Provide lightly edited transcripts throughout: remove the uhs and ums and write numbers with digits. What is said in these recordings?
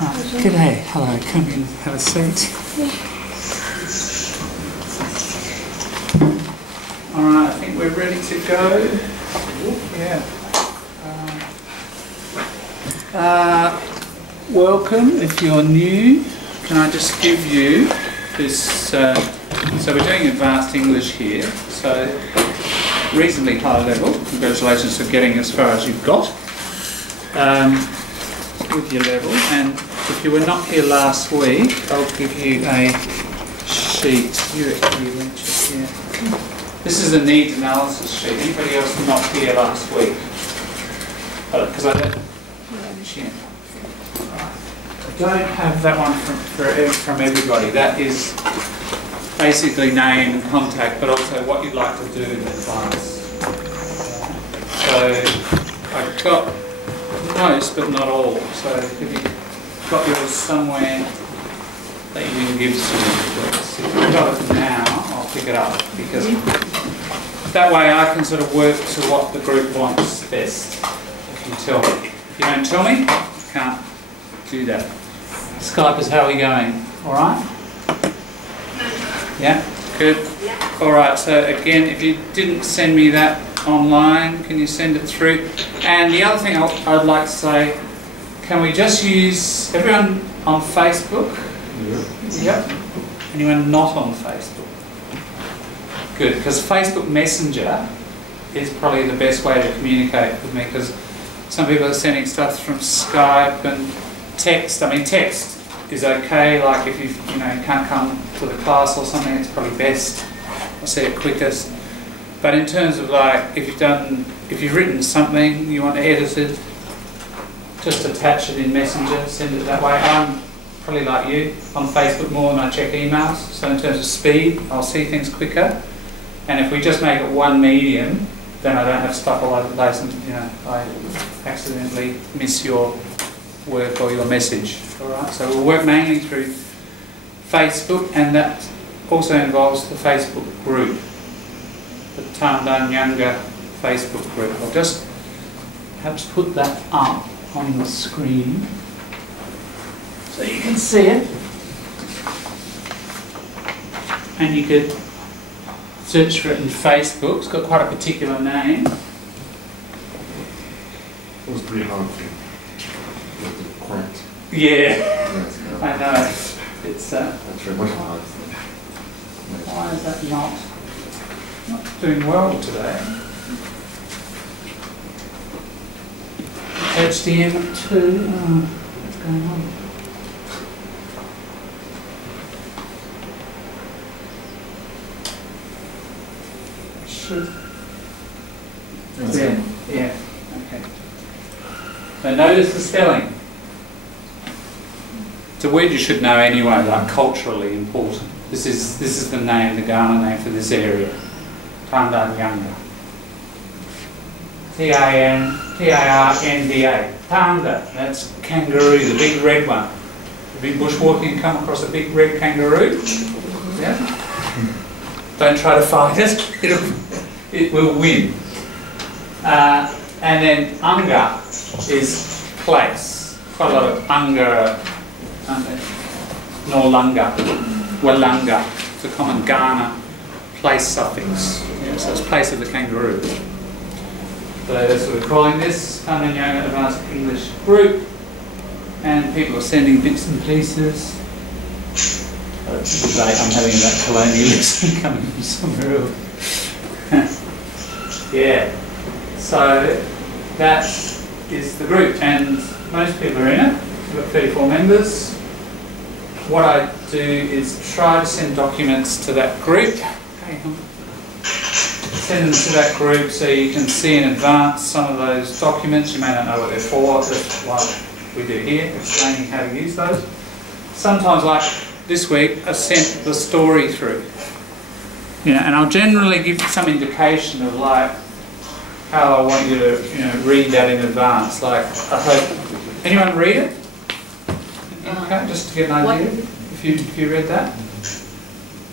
Good day. Hello. Come in. Have a seat. All right. I think we're ready to go. Yeah. Welcome. If you're new, can I just give you this? So we're doing advanced English here. So reasonably high level. Congratulations for getting as far as you've got with your level. And if you were not here last week, I'll give you a sheet. You went here. This is a needs analysis sheet. Anybody else not here last week? Because I don't have that one from everybody. That is basically name and contact, but also what you'd like to do in advance. So I've got most, but not all. So if you've got yours somewhere that you can give to me, if you've got it now, I'll pick it up, because that way I can sort of work to what the group wants best. If you tell me. If you don't tell me, I can't do that. Skype is how are we going? All right? Yeah? Good? Yeah. All right, so again, if you didn't send me that online, can you send it through? And the other thing I'd like to say, can we just use everyone on Facebook? Yep. Anyone not on Facebook? Good, because Facebook Messenger is probably the best way to communicate with me, because some people are sending stuff from Skype and text. I mean, text is okay, like if you can't come to the class or something, it's probably best. I'll see it quickest. But in terms of like, if you've written something, you want to edit it, just attach it in Messenger, send it that way. I'm probably like you, on Facebook more than I check emails, so in terms of speed, I'll see things quicker. And if we just make it one medium, then I don't have stuff all over the place and I accidentally miss your work or your message. Alright, so we'll work mainly through Facebook, and that also involves the Facebook group, the Tarndanyanga Facebook group. I'll just perhaps put that up on the screen so you can see it, and you could search for it in Facebook. It's got quite a particular name. It was pretty hard to get it correct. Yeah, I know. It's that's very much hard. why is that not doing well today? HDM2. What's going on? Yeah. Okay. So notice the spelling. It's a word you should know anyway, like culturally important. This is the name, the Ghana name for this area. Tarndanyanga. T-A-R-N-D-A. Tanda. That's kangaroo, the big red one. You've been bushwalking and come across a big red kangaroo. Yeah. Don't try to fight it. It will win. And then Anga is place. Quite a lot of Anga, Norlanga, Walanga. It's a common Ghana place suffix. Yeah, so it's place of the kangaroo. So that's what we're calling this, Tarndanyanga Advanced English Group. And people are sending bits and pieces. It's a debate I'm having that colonialism coming from somewhere else. Yeah, so that is the group, and most people are in it. We've got 34 members. What I do is try to send documents to that group. Send them to that group so you can see in advance some of those documents. You may not know what they're for, just like we do here, explaining how to use those. Sometimes, like this week, I sent the story through. And I'll generally give some indication of like how I want you to read that in advance. Like, I hope anyone read it? Okay, just to get an idea. If you read that,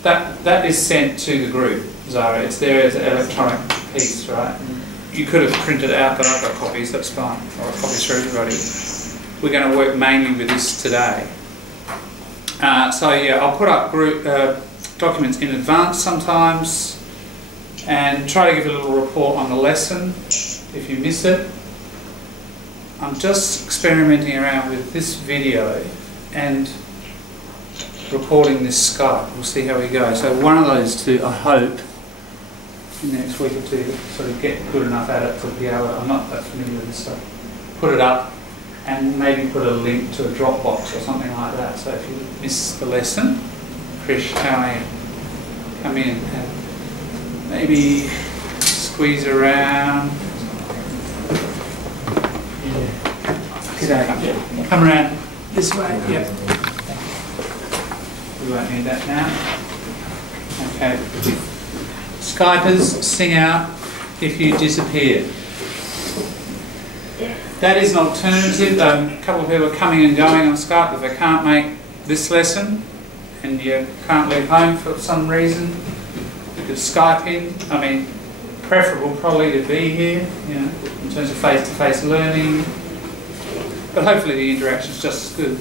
that is sent to the group, Zara. It's there as an electronic piece, right? You could have printed it out, but I've got copies. That's fine. I've got copies for everybody. we're going to work mainly with this today. So yeah, I'll put up group documents in advance sometimes and try to give a little report on the lesson if you miss it. I'm just experimenting around with this video and recording this Skype. We'll see how we go. So one of those two, I hope, in the next week or two, sort of get good enough at it to be able to, I'm not that familiar with this stuff, put it up and maybe put a link to a Dropbox or something like that. So if you miss the lesson, Krish, how are you? Come in and maybe squeeze around. Yeah. Come around this way. Yep. We won't need that now. Okay. Skypers, sing out if you disappear. That is an alternative. A couple of people are coming and going on Skype. If they can't make this lesson and you can't leave home for some reason, you could Skype in. I mean, preferable probably to be here, you know, in terms of face-to-face learning. But hopefully the interaction's just as good.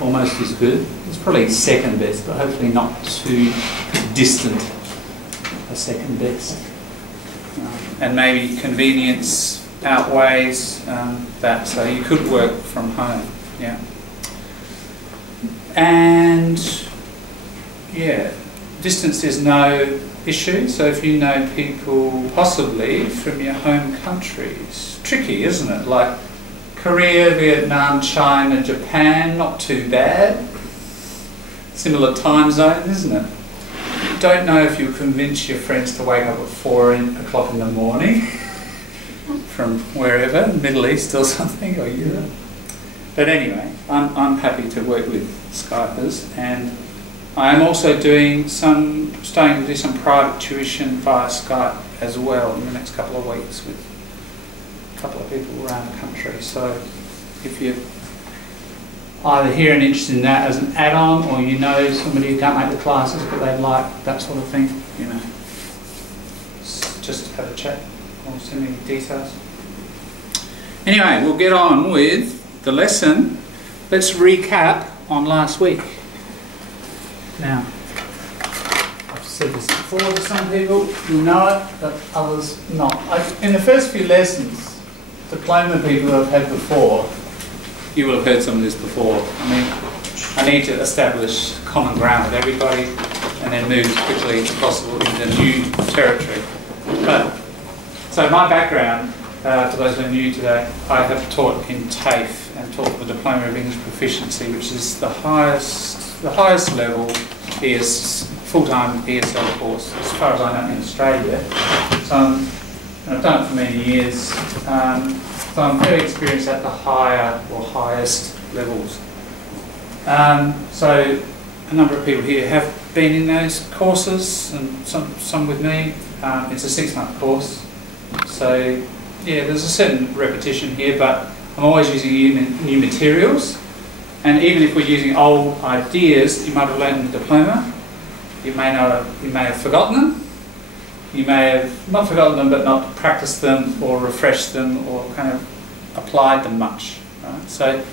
Almost as good. It's probably second best, but hopefully not too distant a second best. And maybe convenience outweighs that, so you could work from home, yeah. And yeah, distance is no issue, so if you know people possibly from your home countries, tricky, isn't it? Like Korea, Vietnam, China, Japan, not too bad. Similar time zone, isn't it? Don't know if you convince your friends to wake up at 4 o'clock in the morning from wherever, Middle East or something, or Europe. But anyway, I'm happy to work with Skypers, and I am also starting to do some private tuition via Skype as well in the next couple of weeks with a couple of people around the country. So if you're either here and interested in that as an add-on, or you know somebody who can't make the classes but they'd like that sort of thing, you know, just have a chat or send me details. Anyway, we'll get on with the lesson. Let's recap on last week. Now, I've said this before to some people, you know it, but others not. In the first few lessons, diploma people who I've had before, you will have heard some of this before. I mean, I need to establish common ground with everybody and then move quickly as possible into new territory. But, so my background, for those who are new today, I have taught in TAFE and taught the Diploma of English Proficiency, which is the highest level full-time ESL course, as far as I know, in Australia. So and I've done it for many years. So I'm very experienced at the higher or highest levels. So a number of people here have been in those courses, and some with me. It's a 6-month course. So yeah, there's a certain repetition here, but I'm always using new materials. And even if we're using old ideas you might have learned in the diploma, you may have forgotten them. You may have not forgotten them, but not practiced them or refreshed them or kind of applied them much. Right? So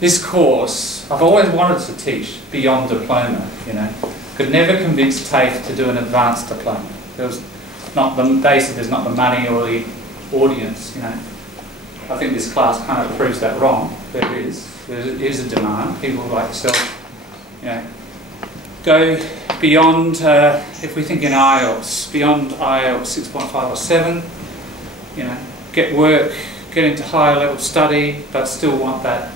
this course, I've always wanted to teach beyond diploma. You know, could never convince TAFE to do an advanced diploma. They said there's not the money or the audience. You know, I think this class kind of proves that wrong. There is a demand. People like yourself, you know, go beyond, if we think in IELTS, beyond IELTS 6.5 or 7, you know, get work, get into higher level study, but still want that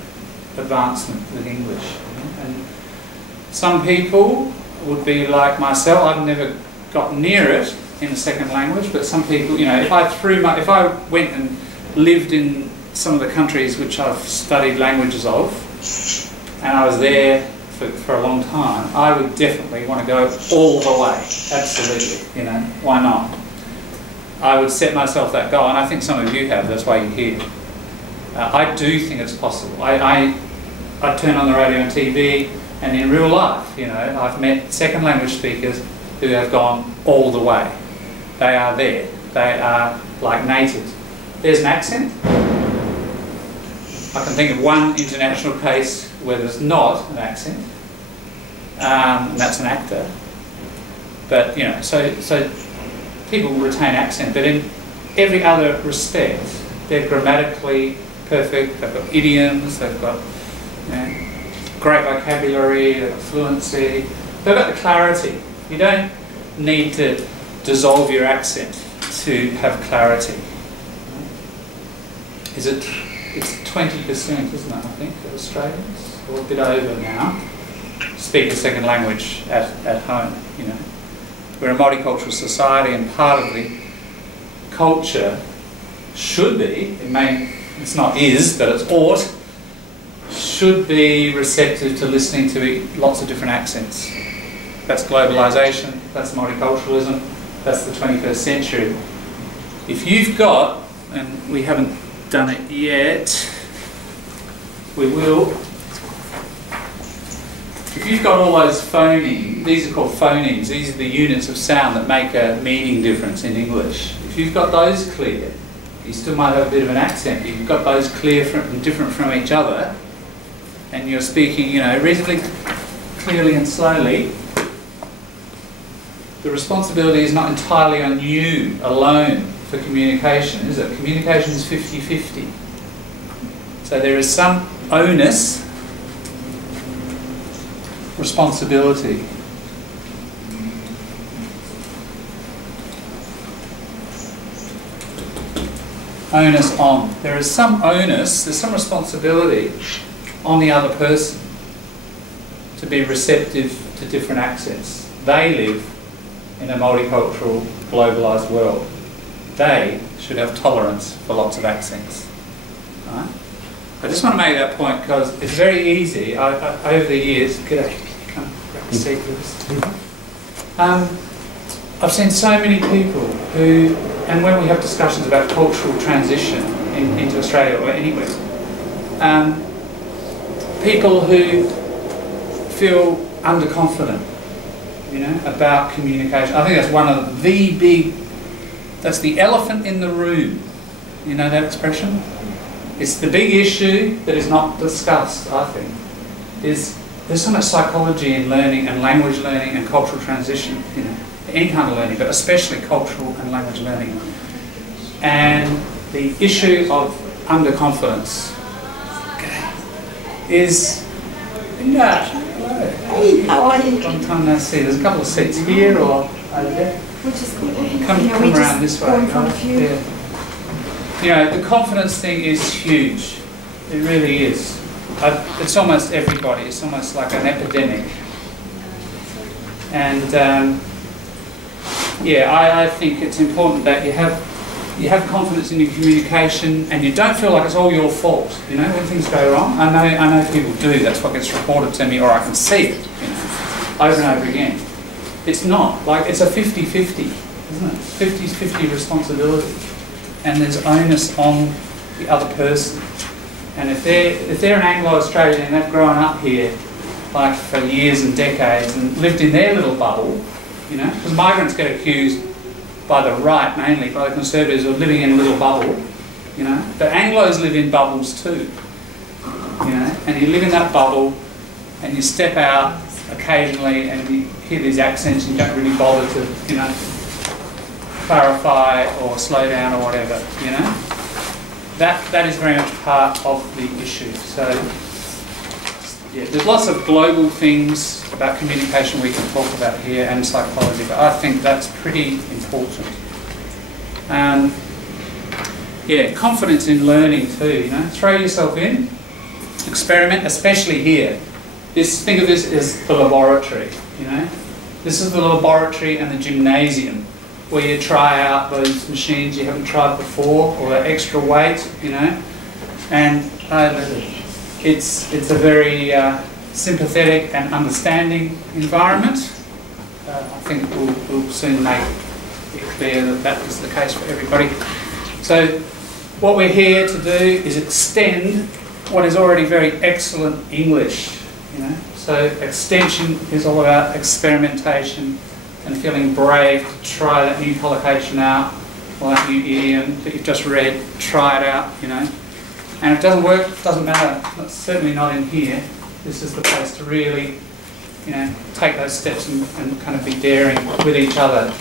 advancement with English. And some people would be like myself. I've never got near it in a second language, but some people, you know, if I went and lived in some of the countries which I've studied languages of, and I was there for a long time, I would definitely want to go all the way. Absolutely, you know, why not? I would set myself that goal, and I think some of you have. That's why you're here. I do think it's possible. I turn on the radio and TV, and in real life, you know, I've met second language speakers who have gone all the way. They are there. They are like native. There's an accent. I can think of one international case where there's not an accent, and that's an actor. But you know, so people retain accent, but in every other respect, they're grammatically perfect. They've got idioms. They've got, you know, great vocabulary. They've got fluency. They've got the clarity. You don't need to dissolve your accent to have clarity. It's 20%, isn't it, I think, of Australians, or a bit over now, speak a second language at home, you know. We're a multicultural society, and part of the culture should be, it's not is, but it's ought, should be receptive to listening to lots of different accents. That's globalisation, that's multiculturalism, that's the 21st century. If you've got, and we haven't done it yet, we will. If you've got all those phonemes, these are called phonemes, these are the units of sound that make a meaning difference in English. If you've got those clear, you still might have a bit of an accent. If you've got those clear and different from each other, and you're speaking, you know, reasonably clearly and slowly, the responsibility is not entirely on you alone for communication, is it? Communication is 50-50. So there is some onus, responsibility. Onus on. There is some onus, there's some responsibility on the other person to be receptive to different accents. They live in a multicultural, globalised world. They should have tolerance for lots of accents. Right? I just want to make that point because it's very easy. Over the years, come grab a seat with us. I've seen so many people who, and when we have discussions about cultural transition into Australia or anywhere, people who feel underconfident, you know, about communication. I think that's one of the big, that's the elephant in the room. You know that expression? It's the big issue that is not discussed, I think. There's so much psychology in learning and language learning and cultural transition, you know, any kind of learning, but especially cultural and language learning. And the issue of underconfidence is, Hey, how are you? long time no see. There's a couple of seats here or over there. Which is good. Come around this way. Yeah. You know, the confidence thing is huge. It really is. It's almost everybody. It's almost like an epidemic. And yeah, I think it's important that you have confidence in your communication, and you don't feel like it's all your fault. You know, when things go wrong. I know people do. That's what gets reported to me, or I can see it, you know, over and over again. It's not. Like, it's a 50-50, isn't it? 50-50 responsibility. And there's onus on the other person. And if they're an Anglo-Australian and they've grown up here like for years and decades and lived in their little bubble, you know, because migrants get accused by the right, mainly by the Conservatives, of living in a little bubble, you know. But Anglos live in bubbles too, you know. And you live in that bubble, and you step out occasionally, and you hear these accents, and you don't really bother to, you know, clarify or slow down or whatever, you know. That is very much part of the issue. So yeah, there's lots of global things about communication we can talk about here, and psychology, but I think that's pretty important. Yeah, confidence in learning too, you know. Throw yourself in, experiment, especially here. Think of this as the laboratory, you know. This is the laboratory and the gymnasium, where you try out those machines you haven't tried before, or that extra weight, you know. And it's a very sympathetic and understanding environment. I think we'll soon make it clear that that is the case for everybody. So what we're here to do is extend what is already very excellent English, you know. So extension is all about experimentation and feeling brave to try that new collocation out, or that new idiom that you've just read, try it out, you know. And if it doesn't work, it doesn't matter. It's certainly not in here. This is the place to really, you know, take those steps and kind of be daring with each other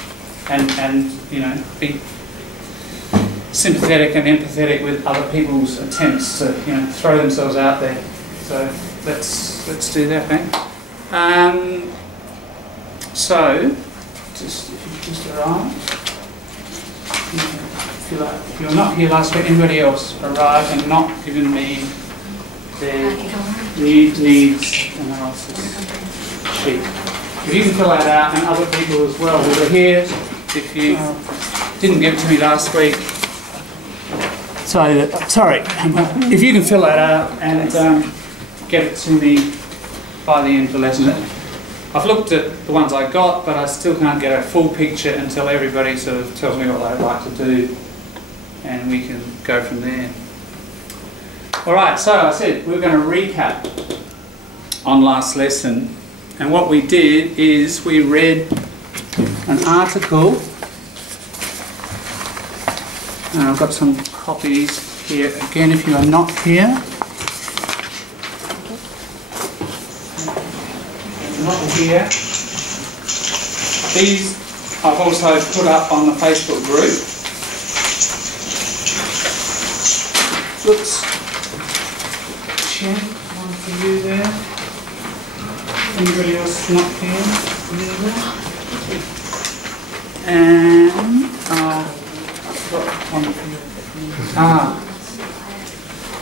and you know, be sympathetic and empathetic with other people's attempts to, you know, throw themselves out there. So let's do that, then. So, just if you just arrive. If you were not here last week, anybody else arrived and not given me their needs analysis sheet. If you can fill that out, and other people as well who were here, if you didn't give it to me last week. Sorry, if you can fill that out and get it to me by the end of the lesson. I've looked at the ones I got, but I still can't get a full picture until everybody sort of tells me what they'd like to do, and we can go from there. Alright, so I said we're going to recap on last lesson, and what we did is we read an article, and I've got some copies here again if you are not here. Not here. These I've also put up on the Facebook group. Oops. Check one for you there. Anybody else not here? And I've got one for you.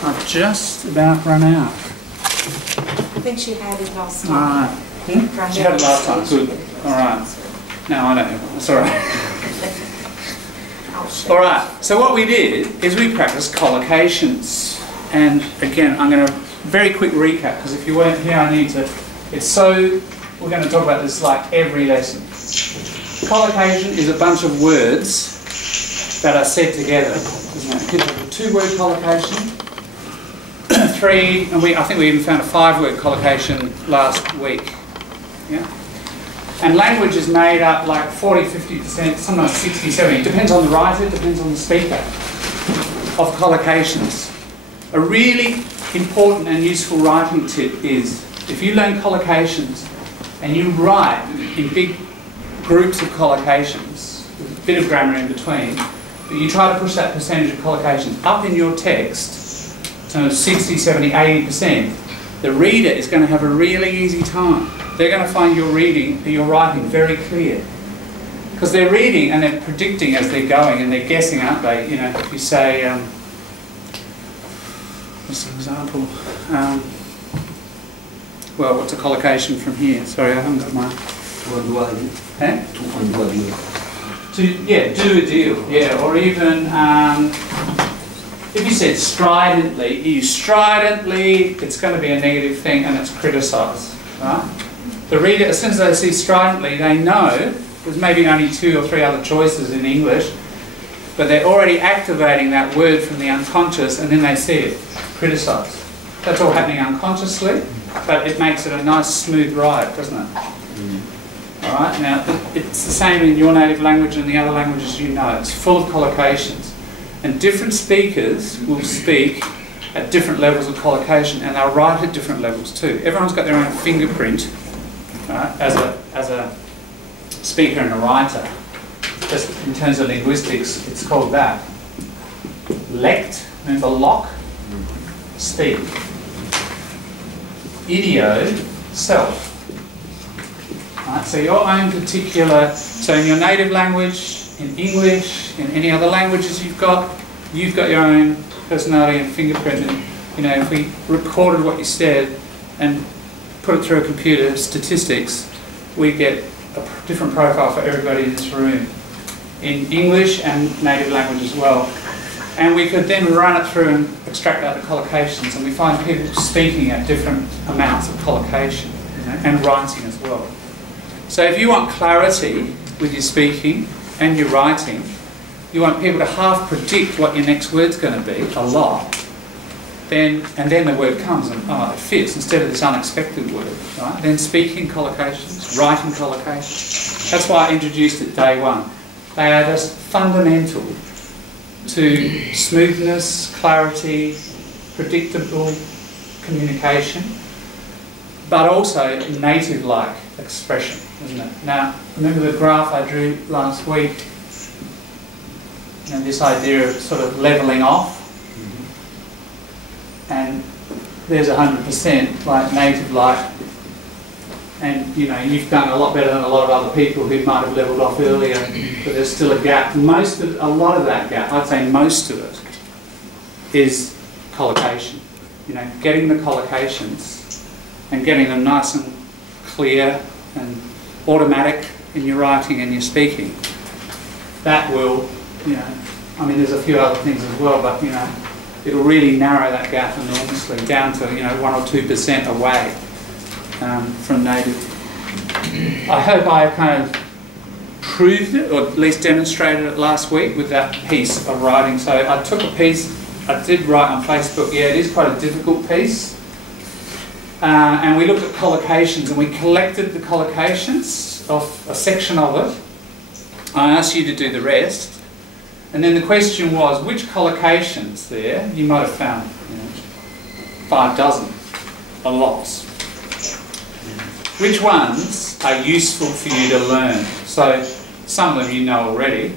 I've just about run out. I think she had it last time. She had it last time. Good. Alright. No, I don't know. That's alright. Alright, so what we did is we practiced collocations. And again, I'm going to very quick recap, because if you weren't here, I need to. We're going to talk about this like every lesson. Collocation is a bunch of words that are said together. Isn't it? People have a 2-word collocation. 3, and I think we even found a 5-word collocation last week. Yeah? And language is made up like 40, 50%, sometimes 60, 70. It depends on the writer, it depends on the speaker, of collocations. A really important and useful writing tip is, if you learn collocations and you write in big groups of collocations, with a bit of grammar in between, but you try to push that percentage of collocations up in your text, so 60, 70, 80%, the reader is going to have a really easy time. They're going to find your writing very clear. Because they're reading and they're predicting as they're going and they're guessing, aren't they? You know, if you say, what's an example? Well, what's a collocation from here? Sorry, I haven't got my... Eh? Do a deal. Yeah, or even... if you said stridently, you use stridently, it's going to be a negative thing and it's criticised, right? The reader, as soon as they see stridently, they know there's maybe only 2 or 3 other choices in English, but they're already activating that word from the unconscious and then they see it, criticised. That's all happening unconsciously, but it makes it a nice smooth ride, doesn't it? Alright, now it's the same in your native language and the other languages you know. It's full of collocations. And different speakers will speak at different levels of collocation, and they'll write at different levels too. Everyone's got their own fingerprint, right, as a speaker and a writer. Just in terms of linguistics, it's called that. Lect, remember lock, speak. Idio, self. Right, so your own particular, so in your native language, in English, in any other languages you've got your own personality and fingerprint. And, you know, if we recorded what you said and put it through a computer, statistics, we get a different profile for everybody in this room, in English and native language as well. And we could then run it through and extract out the collocations, and we find people speaking at different amounts of collocation, you know, and writing as well. So if you want clarity with your speaking and your writing, you want people to half predict what your next word's going to be, a lot, and then the word comes and it fits instead of this unexpected word, right? Then speaking collocations, writing collocations. That's why I introduced it day one. They are just fundamental to smoothness, clarity, predictable communication, but also native-like expression, isn't it? Now, remember the graph I drew last week? You know, this idea of sort of levelling off, and there's 100% like native-like, and you know, you've done a lot better than a lot of other people who might have levelled off earlier, but there's still a gap. A lot of that gap, I'd say most of it, is collocation. You know, getting the collocations and getting them nice and clear and automatic in your writing and your speaking. That will, you know, I mean, there's a few other things as well, but you know, it'll really narrow that gap enormously down to, you know, 1 or 2% away from native. I hope I kind of proved it, or at least demonstrated it last week with that piece of writing. So I took a piece, I did write on Facebook, yeah, it is quite a difficult piece. And we looked at collocations and we collected the collocations of a section of it. I asked you to do the rest. And then the question was, which collocations there, you might have found, you know, 5 dozen, a lot. Which ones are useful for you to learn? So some of them you know already,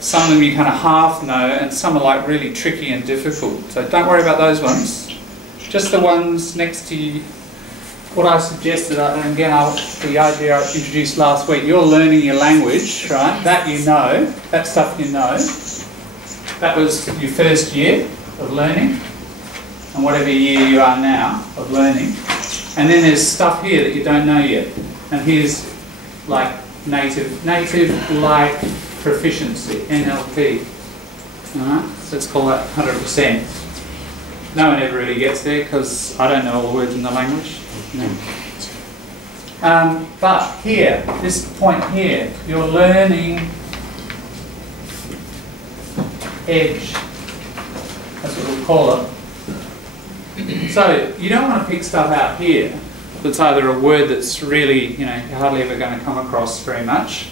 some of them you kind of half know, and some are like really tricky and difficult. So don't worry about those ones. Just the ones next to you. What I suggested, and again, the idea I introduced last week, you're learning your language, right? That you know, that stuff you know. That was your first year of learning, and whatever year you are now of learning. And then there's stuff here that you don't know yet. And here's like native-like proficiency, NLP. Alright, so let's call that 100%. No one ever really gets there because I don't know all the words in the language. No. But here, this point here, you're learning edge. That's what we'll call it. So you don't want to pick stuff out here that's either a word that's really, you know, you're hardly ever going to come across very much,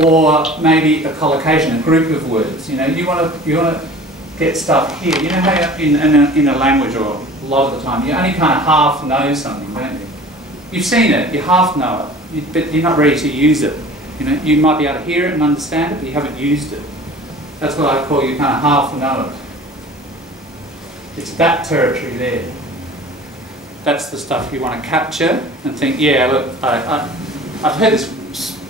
or maybe a collocation, a group of words. You know, you want to get stuff here. You know how in a language, or a lot of the time, you only kind of half know something, don't you? You've seen it, you half know it, but you're not ready to use it. You know, you might be able to hear it and understand it, but you haven't used it. That's what I call you kind of half know it. It's that territory there. That's the stuff you want to capture and think, yeah, look, I've heard this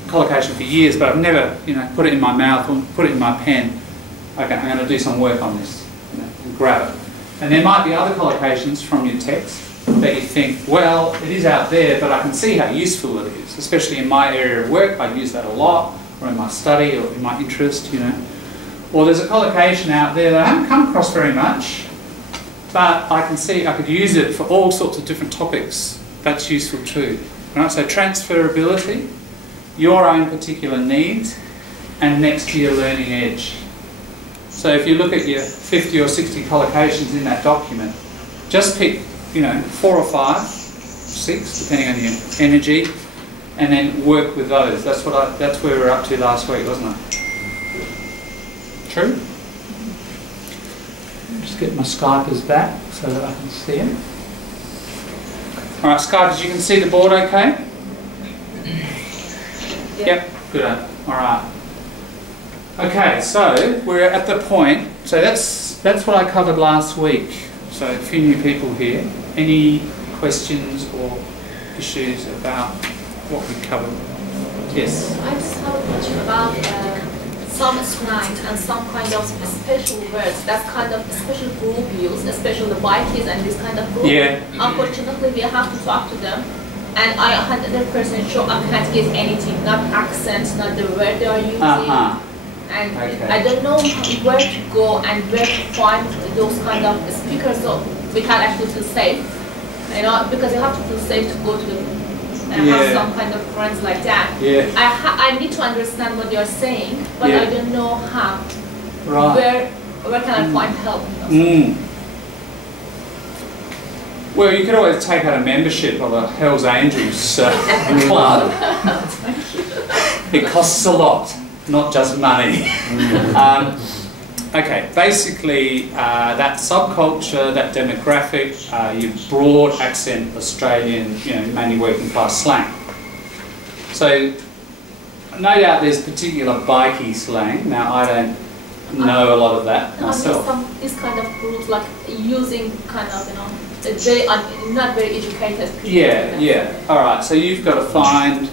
collocation for years, but I've never, you know, put it in my mouth or put it in my pen. Okay, I'm going to do some work on this, you know, and grab it. And there might be other collocations from your text that you think, well, it is out there, but I can see how useful it is, especially in my area of work. I use that a lot, or in my study, or in my interest, you know. Or there's a collocation out there that I haven't come across very much, but I can see I could use it for all sorts of different topics. That's useful too. Right? So transferability, your own particular needs, and next to your learning edge. So if you look at your 50 or 60 collocations in that document, just pick, you know, 4 or 5, 6, depending on your energy, and then work with those. That's where we were up to last week, wasn't it? True? Just get my Skypers back so that I can see them. All right, Skypers, you can see the board okay? Yep, good. All right. Okay, so we're at the point. So that's what I covered last week. So a few new people here. Any questions or issues about what we covered? Yes. I just have a question about some slang and some kind of special words. That's kind of special group use, especially the bikers and this kind of group. Yeah. Unfortunately, we have to talk to them. And I 100% sure I can't get anything, not accents, not the word they are using. And okay. I don't know where to go and where to find those kind of speakers so we can actually feel safe. You know, because you have to feel safe to go to them and have some kind of friends like that. Yeah. I need to understand what they are saying, but I don't know how. Right. Where can I find help? Well, you could always take out a membership of a Hells Angels club. It costs a lot, not just money. Okay, basically that subculture, that demographic, your broad accent Australian, mainly working class slang. So no doubt there's particular bikie slang. Now I don't know a lot of that myself. This kind of groups like using kind of, very not very educated people. Yeah. All right. So you've got to find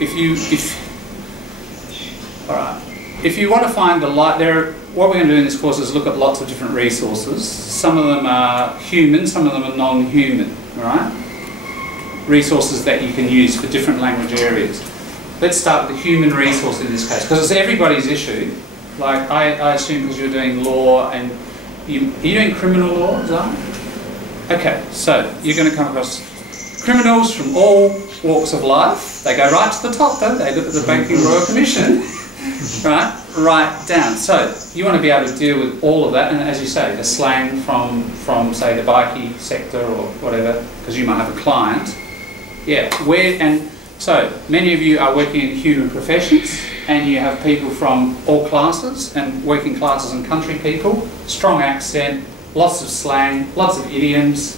if you want to find the light there. What we're going to do in this course is look at lots of different resources. Some of them are human, some of them are non-human. All right. Resources that you can use for different language areas. Let's start with the human resource in this case, because it's everybody's issue. Like I assume because you're doing law and are you doing criminal law, is that? Okay, so you're going to come across criminals from all walks of life. They go right to the top, don't they? Look at the Banking Royal Commission, right down. So you want to be able to deal with all of that, and as you say, the slang from say the bikie sector or whatever, because you might have a client. Yeah, so many of you are working in human professions, and you have people from all classes, and working classes and country people, strong accent, lots of slang, lots of idioms.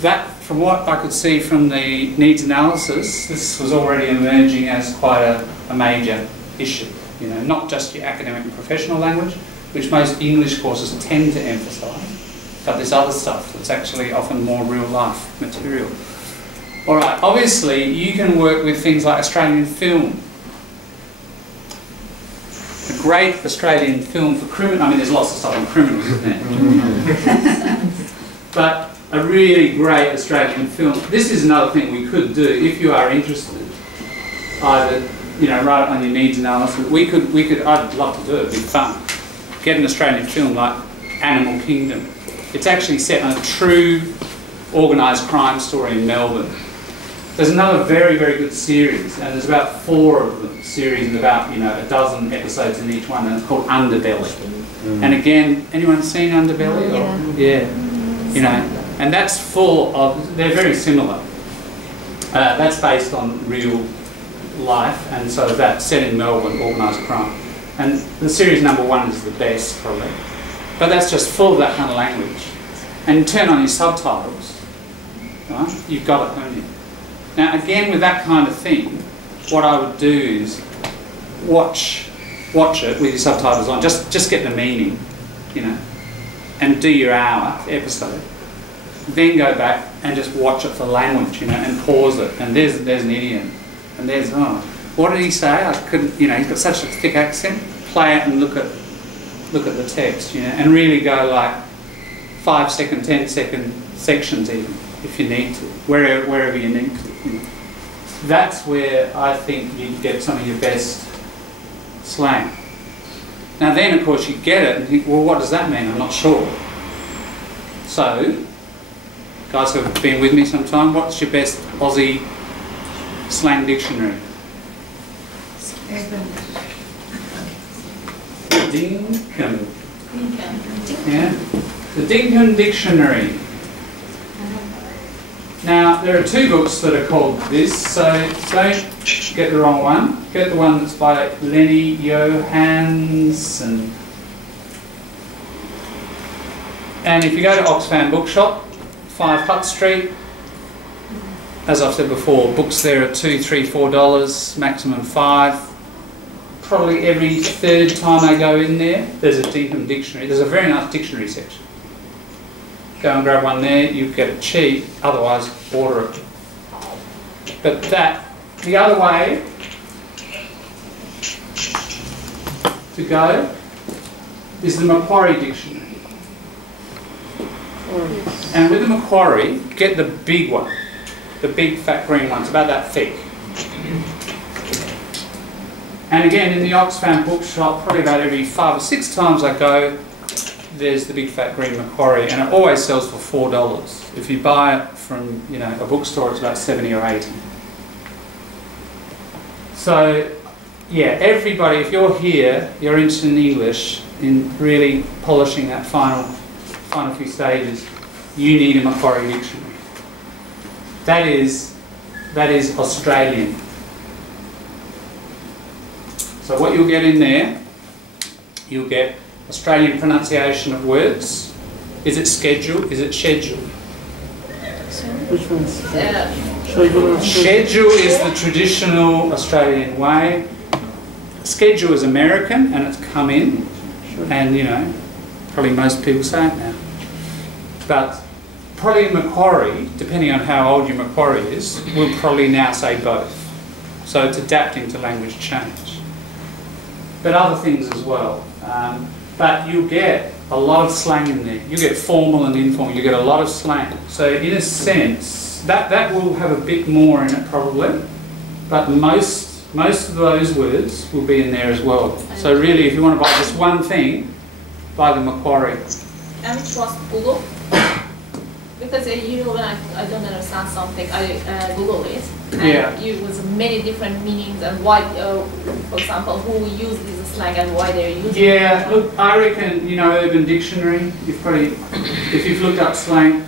That, from what I could see from the needs analysis, this was already emerging as quite a major issue. Not just your academic and professional language, which most English courses tend to emphasise, but this other stuff that's actually often more real life material. All right, obviously you can work with things like Australian film. A great Australian film for criminals. I mean, there's lots of stuff on criminals, isn't there? But a really great Australian film. This is another thing we could do if you are interested. Either, write it on your needs analysis. I'd love to do it. It'd be fun. Get an Australian film like Animal Kingdom. It's actually set on a true organised crime story in Melbourne. There's another very, very good series, and there's about 4 of them, series and about, a dozen episodes in each one, and it's called Underbelly. And again, anyone seen Underbelly? Yeah. And that's full of, they're very similar. That's based on real life, and so that's set in Melbourne, organised crime. And the series number 1 is the best, probably. But that's just full of that kind of language. And turn on your subtitles, right? You've got it, haven't you? Now again, with that kind of thing, what I would do is watch it with your subtitles on, just get the meaning, and do your hour episode. Then go back and just watch it for language, and pause it. And there's an idiom, and there's what did he say? I couldn't, he's got such a thick accent. Play it and look at the text, and really go like 5-second, 10-second sections even, if you need to, wherever you need to. That's where I think you get some of your best slang. Now then, of course, you get it and think, well, what does that mean? I'm not sure. So, guys who have been with me some time, what's your best Aussie slang dictionary? Dinkum. Yeah, the Dinkum Dictionary. Now, there are 2 books that are called this, so don't get the wrong one. Get the one that's by Lenny Johansson. And if you go to Oxfam Bookshop, 5 Hutt Street, as I've said before, books there are $2, $3, $4, maximum 5. Probably every 3rd time I go in there, there's a Dinkum Dictionary. There's a very nice dictionary section. Go and grab one there, you get it cheap, otherwise order it. But the other way to go is the Macquarie Dictionary. And with the Macquarie, get the big one, the big fat green one, it's about that thick. And again, in the Oxfam bookshop, probably about every 5 or 6 times I go, there's the big fat green Macquarie, and it always sells for $4. If you buy it from a bookstore, it's about 70 or 80. So yeah, everybody, if you're here, you're interested in English, in really polishing that final few stages, you need a Macquarie dictionary. That is Australian. So what you'll get in there, you'll get Australian pronunciation of words? Is it schedule? Is it schedule? Which one's Schedule is the traditional Australian way. Schedule is American, and it's come in, and you know, probably most people say it now. But probably in Macquarie, depending on how old your Macquarie is, will probably now say both. So it's adapting to language change. But other things as well. But you'll get a lot of slang in there. You get formal and informal. You get a lot of slang. So in a sense, that will have a bit more in it probably. But most of those words will be in there as well. So really, if you want to buy just one thing, buy the Macquarie. And trust Google. Because you know, when I don't understand something, I Google it, and it was many different meanings and why, for example, who use this slang and why they're using it. Yeah, look, I reckon, you know, Urban Dictionary, you've probably, if you've looked up slang,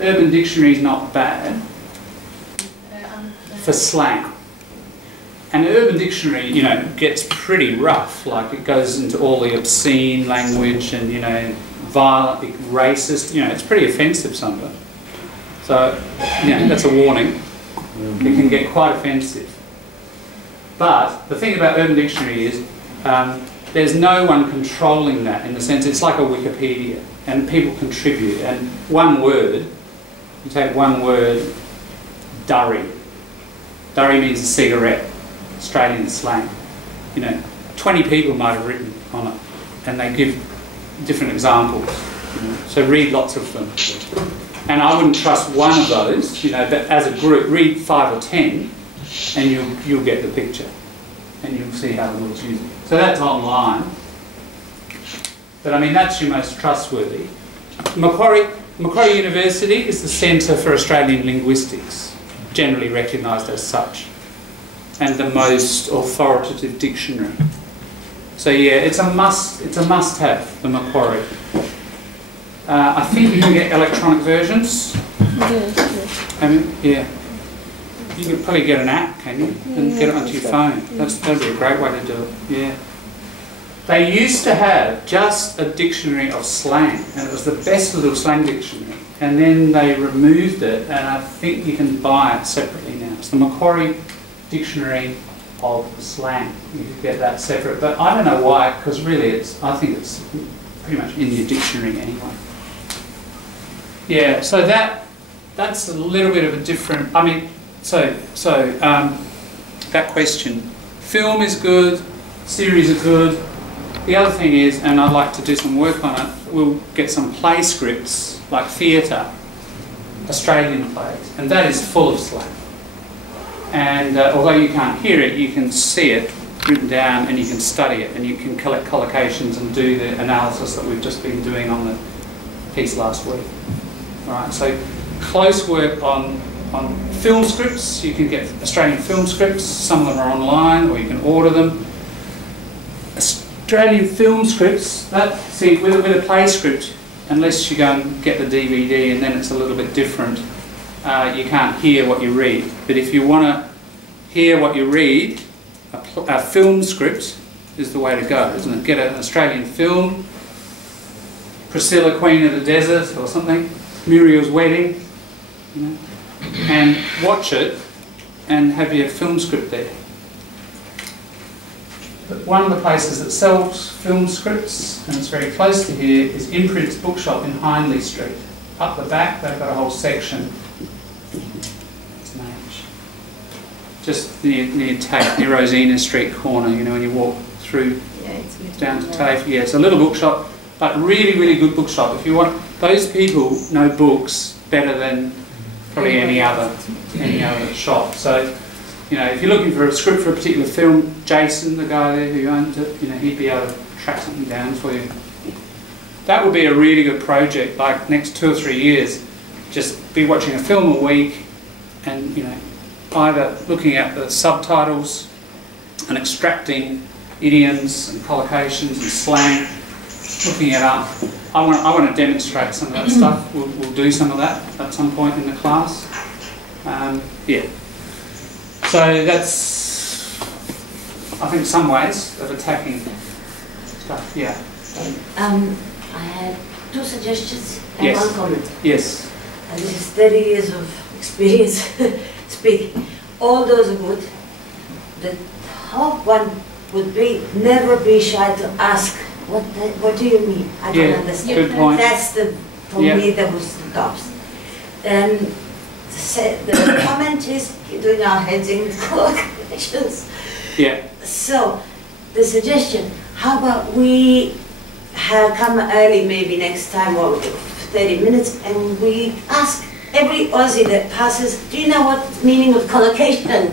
Urban Dictionary is not bad for slang. And Urban Dictionary, you know, gets pretty rough, like it goes into all the obscene language and, you know, violent, racist, you know, it's pretty offensive sometimes. So, you know, that's a warning. It can get quite offensive. But the thing about Urban Dictionary is there's no one controlling that, in the sense it's like a Wikipedia and people contribute. And one word, you take one word, durry. Durry means a cigarette, Australian slang. You know, 20 people might have written on it, and they give different examples. You know, so read lots of them. And I wouldn't trust one of those, you know, but as a group, read 5 or 10, and you'll get the picture, and you'll see how the words use it. So that's online. But I mean, that's your most trustworthy. Macquarie University is the Centre for Australian Linguistics, generally recognised as such, and the most authoritative dictionary. So yeah, it's a must-have, the Macquarie. I think you can get electronic versions. Yes. I mean, yeah. You can probably get an app, can you? And get it onto your phone. That'd be a great way to do it. Yeah. They used to have just a dictionary of slang, and it was the best little slang dictionary. And then they removed it, and I think you can buy it separately now. It's the Macquarie Dictionary of Slang. You could get that separate, but I don't know why, because really I think it's pretty much in your dictionary anyway. Yeah, so that's a little bit of a different, I mean, that question. Film is good, series are good. The other thing is, and I'd like to do some work on it, we'll get some play scripts, like theatre, Australian plays, and that is full of slang. And although you can't hear it, you can see it written down and you can study it and you can collect collocations and do the analysis that we've just been doing on the piece last week. Alright, so close work on film scripts. You can get Australian film scripts, some of them are online or you can order them. Australian film scripts, see, with a play script, unless you go and get the DVD and then it's a little bit different, you can't hear what you read. But if you want to hear what you read, a film script is the way to go, isn't it? Get an Australian film, Priscilla, Queen of the Desert or something, Muriel's Wedding, you know, and watch it and have your film script there. But one of the places that sells film scripts, and it's very close to here, is Imprints Bookshop in Hindley Street. Up the back, they've got a whole section. It's named just near TAFE, near Rosina Street corner, you know, when you walk through down to TAFE. Yeah, it's a little bookshop, but really, really good bookshop. If you want, those people know books better than probably any other shop. So, you know, if you're looking for a script for a particular film, Jason, the guy there who owns it, you know, he'd be able to track something down for you. That would be a really good project, like next 2 or 3 years, just be watching a film a week and, you know, either looking at the subtitles and extracting idioms and collocations and slang, looking it up. I want to demonstrate some of that stuff. We'll do some of that at some point in the class. Yeah. So that's, I think, some ways of attacking stuff. Yeah. I had 2 suggestions and Yes. 1 comment. Yes. And this is 30 years of experience speaking. All those are good. The top one would be never be shy to ask, what do you mean? I don't Yeah, understand. good point. That's for Yeah. me, that was the tops. And the comment is doing our heads in calculations. Yeah. So, the suggestion, how about we come early maybe next time or 30 minutes and we ask every Aussie that passes, do you know what the meaning of collocation?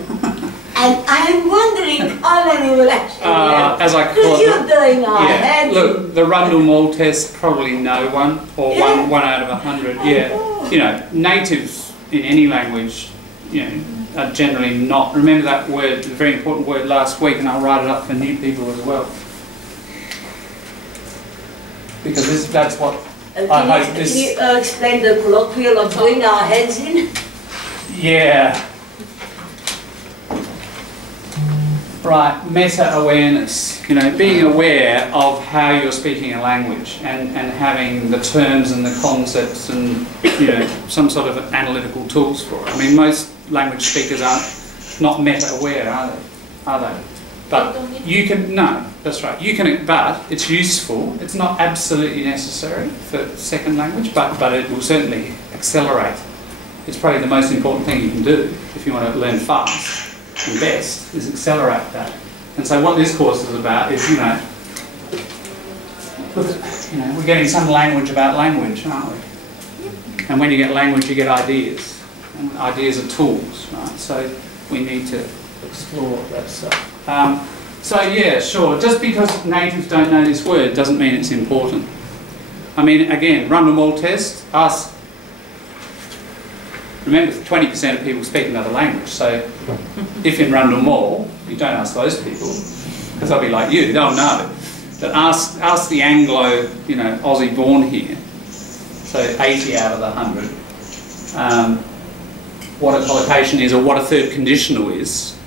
And I'm wondering how many will actually have. As I call Because it. you're doing our Yeah. heads. Look, the Rundle Mall test, probably no one, or Yeah. one out of 100. Yeah. You know, natives in any language, you know, are generally not. Remember that word, the very important word last week, and I'll write it up for new people as well. Because that's what I hope Can this. you explain the colloquial of doing our heads in? Yeah. Right, meta-awareness, you know, being aware of how you're speaking a language and having the terms and the concepts and, you know, some sort of analytical tools for it. I mean, most language speakers are not meta-aware, are they? But you can, no, that's right, you can, but it's useful. It's not absolutely necessary for second language, but it will certainly accelerate. It's probably the most important thing you can do if you want to learn fast. And best is accelerate that. And so what this course is about is, you know, we're getting some language about language, aren't we? And when you get language, you get ideas. And ideas are tools, right? So we need to explore that stuff. So yeah, sure. Just because natives don't know this word doesn't mean it's important. I mean, again, Rundle Mall test, ask. Remember, 20% of people speak another language, so if in Rundle Mall, you don't ask those people, because they'll be like you, they'll know. But ask the Anglo, you know, Aussie born here, so 80 out of the 100, what a collocation is or what a third conditional is,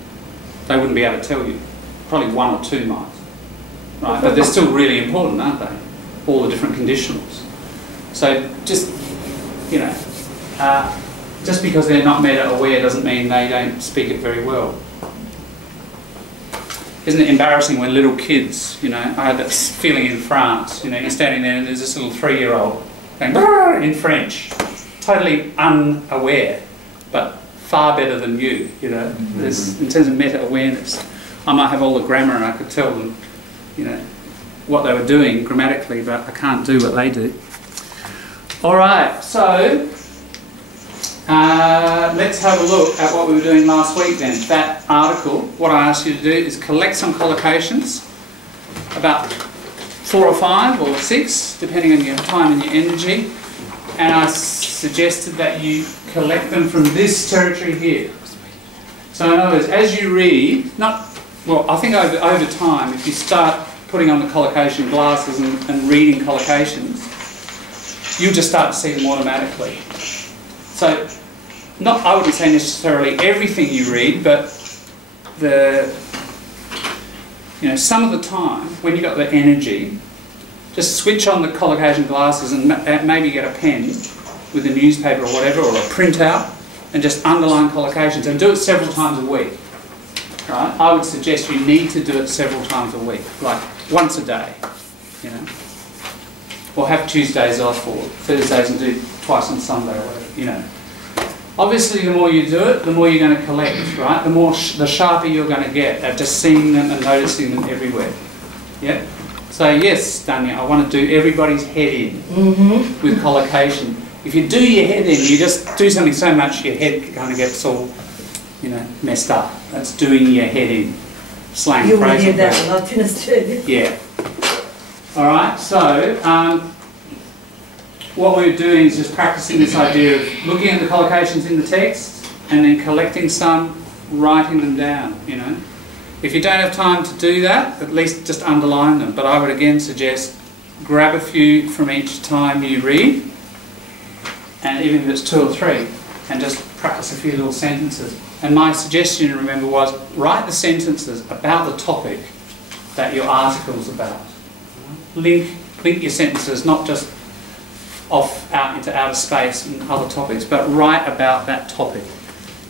they wouldn't be able to tell you. Probably 1 or 2 might. Right, but they're still really important, aren't they? All the different conditionals. So just, you know, just because they're not meta-aware doesn't mean they don't speak it very well. Isn't it embarrassing when little kids, you know, I had that feeling in France, you know, you're standing there and there's this little 3-year-old going "Brrr" in French, totally unaware, but far better than you know. There's, in terms of meta-awareness, I might have all the grammar and I could tell them, you know, what they were doing grammatically, but I can't do what they do. All right, so let's have a look at what we were doing last week then. That article, what I asked you to do is collect some collocations, about 4 or 5 or 6, depending on your time and your energy. And I suggested that you collect them from this territory here. So in other words, as you read, I think over time, if you start putting on the collocation glasses and reading collocations, you'll just start to see them automatically. So, I wouldn't say necessarily everything you read, but some of the time, when you've got the energy, just switch on the collocation glasses and maybe get a pen with a newspaper or whatever, or a printout, and just underline collocations, and do it several times a week. Right? I would suggest you need to do it several times a week, like once a day, you know. Or have Tuesdays off or Thursdays and do twice on Sunday or whatever, you know. Obviously, the more you do it, the more you're going to collect, right? The sharper you're going to get at just seeing them and noticing them everywhere. Yeah? So yes, Danya, I want to do everybody's head in with collocation. If you do your head in, you just do something so much your head kind of gets all, you know, messed up. That's doing your head in. Slang You will phrase. hear that a lot in Australia. Yeah. All right. So what we're doing is just practicing this idea of looking at the collocations in the text and then collecting some, writing them down. You know, if you don't have time to do that, at least just underline them. But I would again suggest grab a few from each time you read, and even if it's 2 or 3, and just practice a few little sentences. And my suggestion, remember, was write the sentences about the topic that your article's about. Link your sentences, not just off out into outer space and other topics, but write about that topic.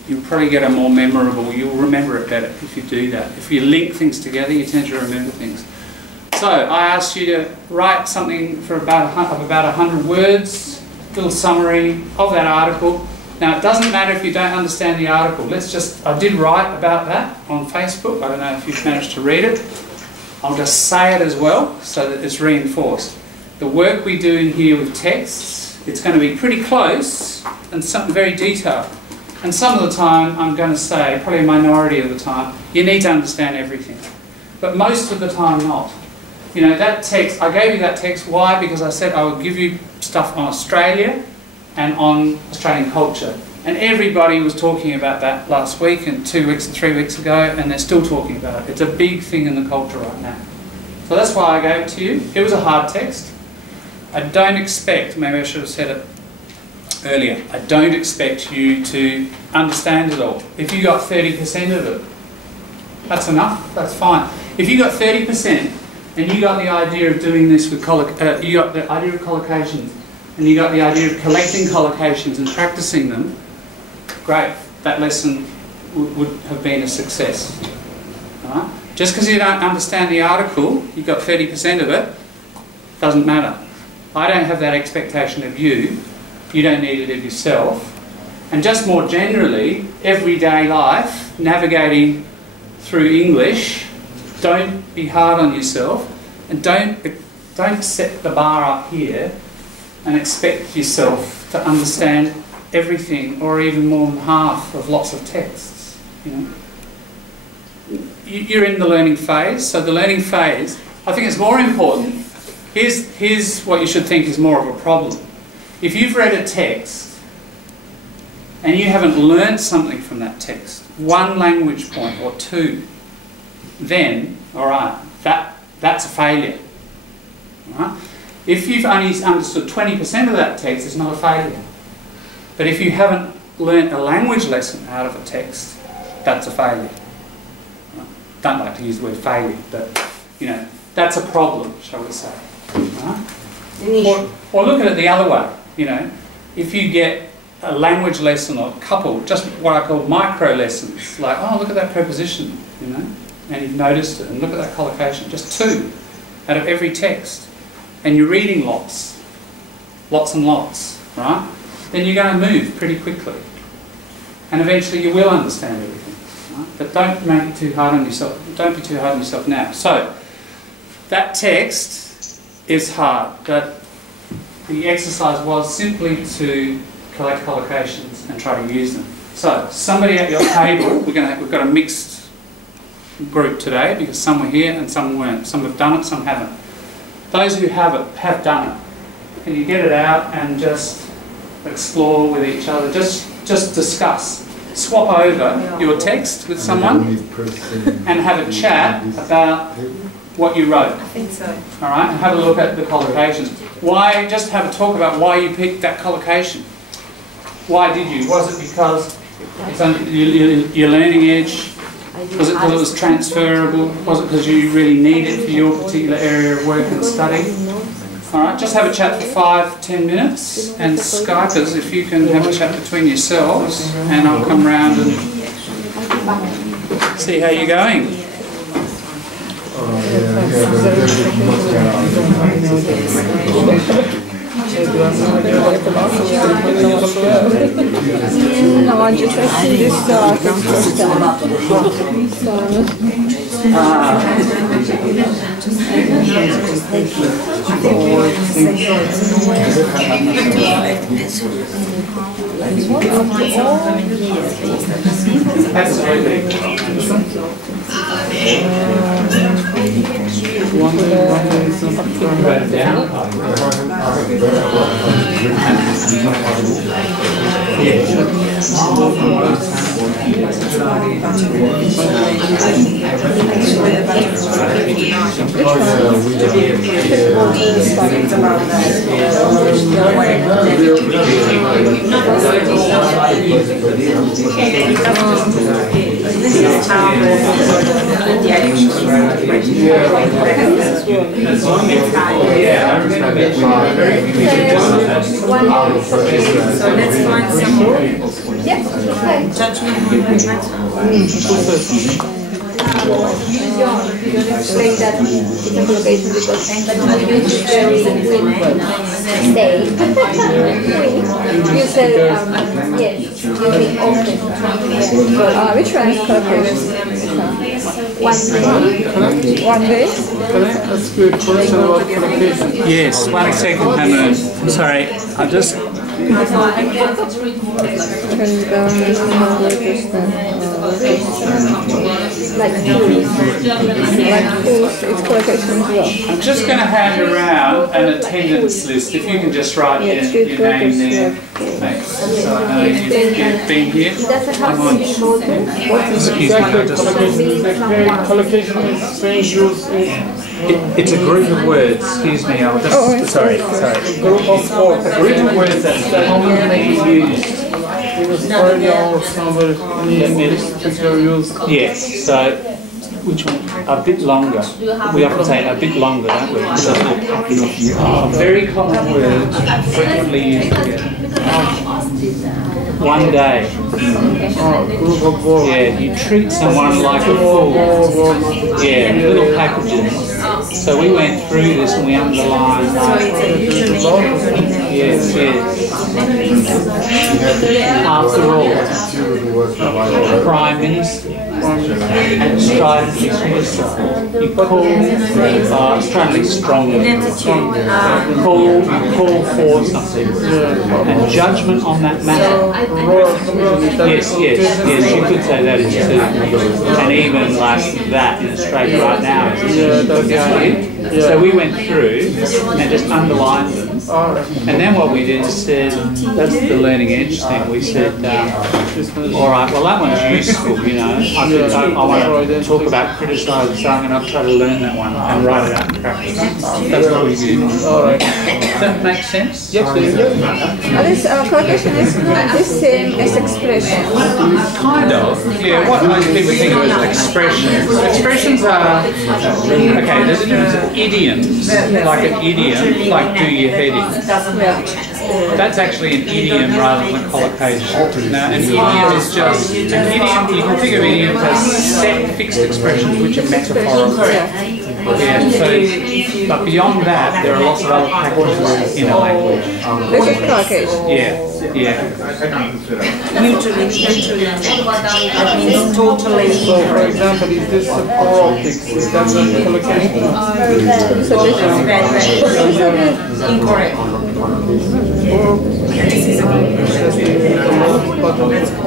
You'll probably get a more memorable, you'll remember it better if you do that. If you link things together, you tend to remember things. So I asked you to write something for about 100 words, little summary of that article. Now, it doesn't matter if you don't understand the article. I did write about that on Facebook. I don't know if you've managed to read it. I'll just say it as well so that it's reinforced. The work we do in here with texts, it's going to be pretty close and something very detailed. And some of the time, I'm going to say, probably a minority of the time, you need to understand everything. But most of the time not. You know, that text, I gave you that text, why? Because I said I would give you stuff on Australia and on Australian culture. And everybody was talking about that last week and 2 weeks and 3 weeks ago, and they're still talking about it. It's a big thing in the culture right now. So that's why I gave it to you. It was a hard text. I don't expect, maybe I should have said it earlier, I don't expect you to understand it all. If you got 30% of it, that's enough, that's fine. If you got 30% and you got the idea of doing this with you got the idea of collocations, and you got the idea of collecting collocations and practicing them, great, that lesson would have been a success. All right? Just because you don't understand the article, you've got 30% of it, doesn't matter. I don't have that expectation of you. You don't need it of yourself. And just more generally, everyday life, navigating through English, don't be hard on yourself, and don't set the bar up here and expect yourself to understand everything or even more than half of lots of texts. You know? You're in the learning phase, so the learning phase, I think it's more important. Here's what you should think is more of a problem. If you've read a text and you haven't learned something from that text, one language point or two, then, all right, that's a failure. All right? If you've only understood 20% of that text, it's not a failure. But if you haven't learnt a language lesson out of a text, that's a failure. Right? Don't like to use the word failure, but you know, that's a problem, shall we say. Right? Or look at it the other way. You know, if you get a language lesson or a couple, just what I call micro lessons, like, oh, look at that preposition, you know, and you've noticed it, and look at that collocation, just 2 out of every text, and you're reading lots and lots, right? Then you're going to move pretty quickly, and eventually you will understand everything, right? But don't make it too hard on yourself. Don't be too hard on yourself now. So that text is hard, but the exercise was simply to collect collocations and try to use them. So, somebody at your table, we've got a mixed group today because some were here and some weren't. Some have done it, some haven't. Those who have done it. Can you get it out and just explore with each other? Just discuss. Swap over your text with someone and have a chat about what you wrote. I think so. All right, and have a look at the collocations. Why? Just have a talk about why you picked that collocation. Why did you? Was it because it's on your learning edge? Was it because it was transferable? Was it because you really need it for your particular area of work and study? All right, just have a chat for 5-10 minutes, and Skype us if you can have a chat between yourselves, and I'll come round and see how you're going. This is how the so let's find some more. Judgment on the matter. Explain that it's a collocation because there is a stay. You said yes, you mean often. Which one is collocation? One day? Can I ask you a question about collocation? Yes, 1 second, Hammer. Sorry, I just... Like tools. It's collocation as well. I'm just going to hand around an attendance list. If you can just write your name there. Thanks. So I know you've been here. It doesn't have to be modern. Excuse me, I just... Collocation is strange use in It's a group of words. Excuse me, I'll just... Sorry. group of four. A group of words that's commonly used. In Australia or somewhere in particular use. Yes, so... Which one? A bit longer. We often say a bit longer, don't we? Very common words, frequently used together. 1 day. Group of four. Yeah, you treat someone like a fool. Yeah, little packages. So we went through this and we underlined like, yes. After all, Prime Minister and stridently minister. You call, stridently strongly. Call for something. And judgment on that matter. Yes, you could say that is too. And even like that in Australia right now is so we went through and just underlined them. And then what we did is said, that's the learning edge thing, we said, alright, well that one's useful, you know. I want to talk about criticising, so I'm going to try to learn that one and write it out in practice. That's what we did. Does that make sense? Yes, This collocation is not the same as expression. Kind of. Yeah, what most people think of as expressions. Expressions are, okay, there's a difference of idioms, like an idiom, like do your head in. That's actually an idiom rather than a collocation. Now, an idiom is just, an idiom, you can think of idioms as set, fixed expressions which are metaphorical. Yeah, so, but beyond that, there are lots of other packages in a language. This is collocation. Yeah. Mutually, that means totally. So, for example, is this a optics? Is that a collocation? Incorrect. This is a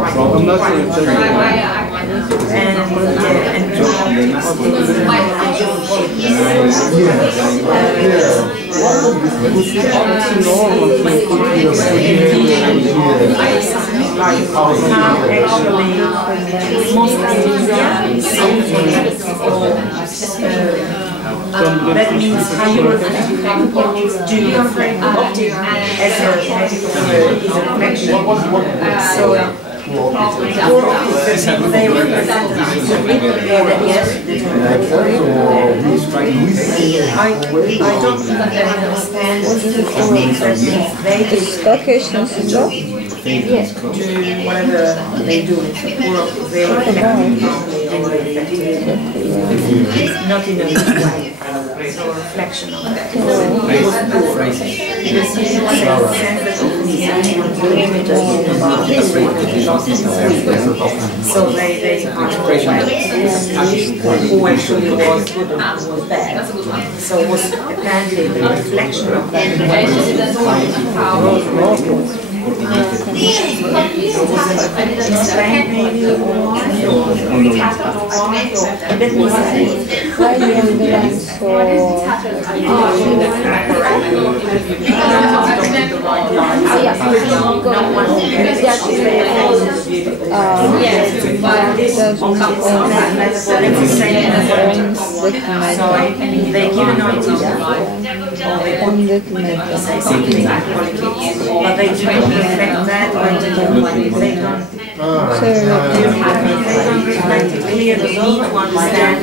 I'm not sure if that's that means how you do optic as a is a reflection. So they represent I don't understand what collocation is job? Yes. Do whatever they do. They reflect. Not in a good way. So a reflection of that. So they who actually was good and who was bad. So it was apparently the reflection of that. they give an idea but they do not reflect that or they don't reflect it clear the need to understand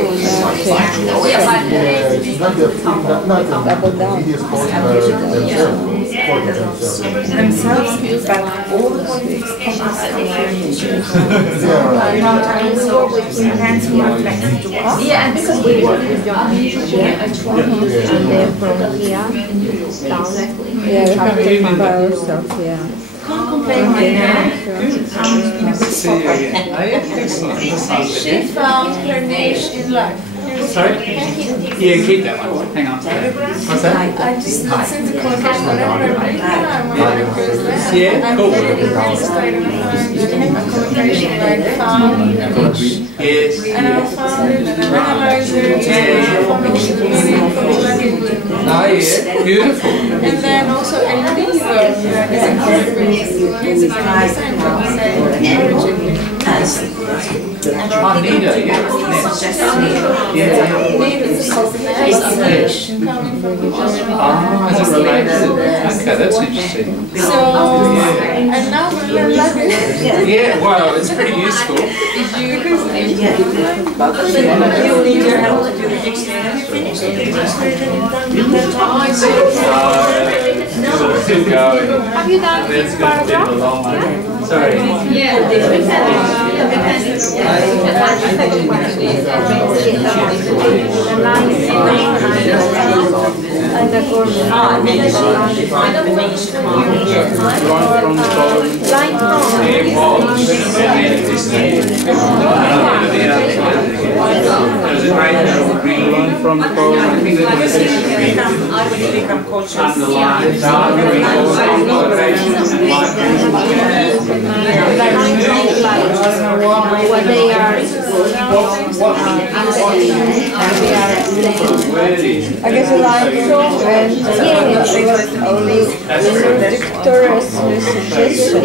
themselves, but all the politics come us hence we reflect to us. Yeah, and because we work with young people, They're from here. Yeah, we have to compare ourselves, yeah. Can't complain right now. In a good spot right now. She found her niche in life. Sorry? Yeah, keep that one. Hang on. What's that? I just since the conversation that I'm Yeah, cool. accommodation like found Yes. and I found it and I analyzed it Oh, yeah. Beautiful. and then also a leader is incorporated using the same origin. Oh, Nina, yeah. Yeah. Oh, is it related? Okay, that's interesting. So, and now we learn Latin. Yeah, well, it's pretty useful. You need your help to do the dictionary. Have you finished the dictionary that you've done with that time? Still going. have you done That's this a bit paragraph? of a long one. Sorry. Yeah, From What they are I guess a line from and victorious suggestion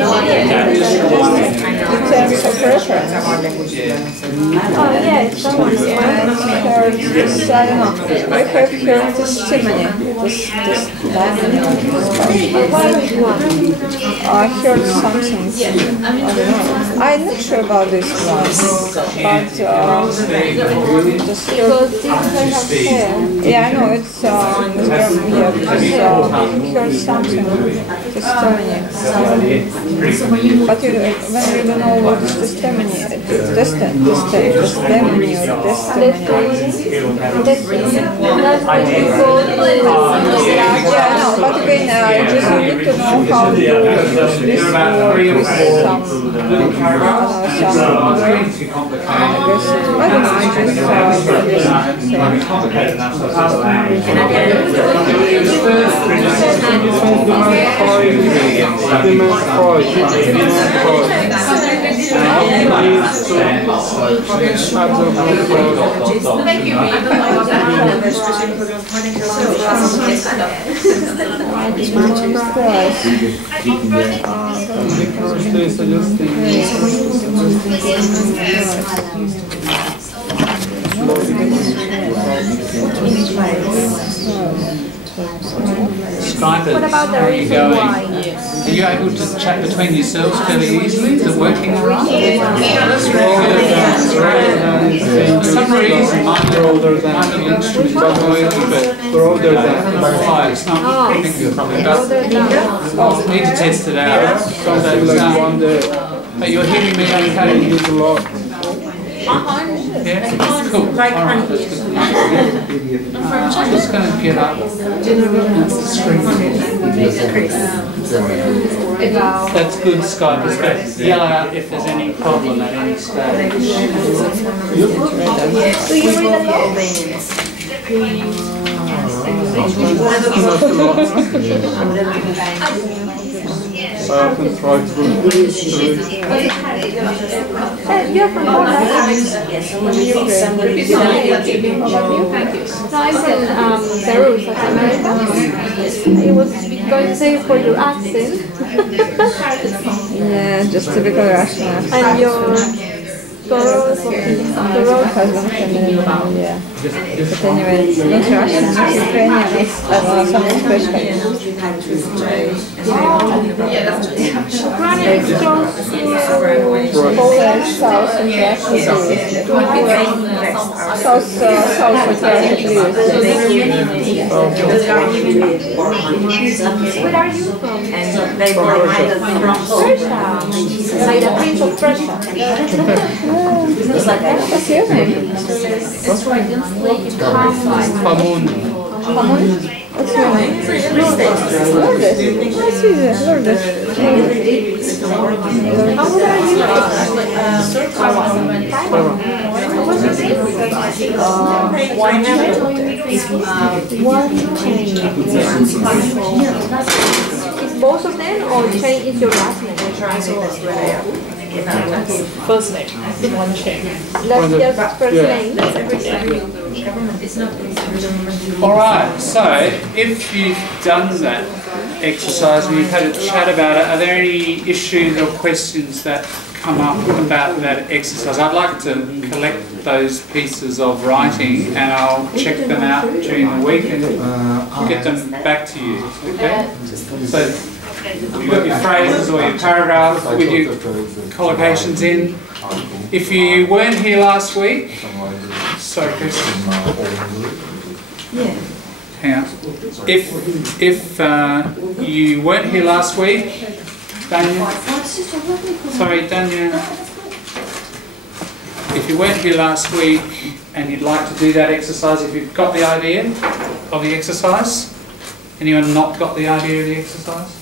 in terms of reference. Oh yeah, it's someone heard this, I don't know, we have heard testimony, this I heard something, I don't know, I'm not sure about this one, but just heard, yeah, I know it's yeah, because heard something testimony, but when you don't know what is testimony, testimony or testimony. Yeah, I know, but again, just need to know how to use this word with some, I don't know, Skype, how are you going? Are you able to chat between yourselves fairly easily? Is it working all right? That's really good. For some reason, my little instrument doesn't work, but it's not connected properly. But I'll need to test it out. But you're hearing me okay? Yeah, cool. Alright, that's good. I'm just going to get up. That's the screen. That's good, Skype. It's good. Yell out if there's any problem at any stage. Do you read a lot? can try to You're from Poland? Yes, somebody No, I'm from Peru, South America. I was going to say for your accent. Yeah, just typical Russian accent. And your Toro husband feminine, yeah. But anyway, it's not Russian, it's Ukrainian, it's something special. Ukraine is close to Poland, south and Russia. South of Russia, Where are you from? Prussia. Like the Prince of Prussia. What's your name? Pamun. What's your name? Lourdes. Nice to meet you, Lourdes. How old are you? Is both of them or Chain is your last name? First name, one chain. That's just first name. Alright, so if you've done that exercise and you've had a chat about it, are there any issues or questions that come up about that exercise? I'd like to collect those pieces of writing and I'll check them out during the week and get them back to you, okay? So you've got your phrases or your paragraphs with your collocations in. If you weren't here last week, sorry Chris. Yeah. Hang on. If you weren't here last week, Daniel. Sorry, Daniel. If you weren't here last week and you'd like to do that exercise, if you've got the idea of the exercise, anyone not got the idea of the exercise?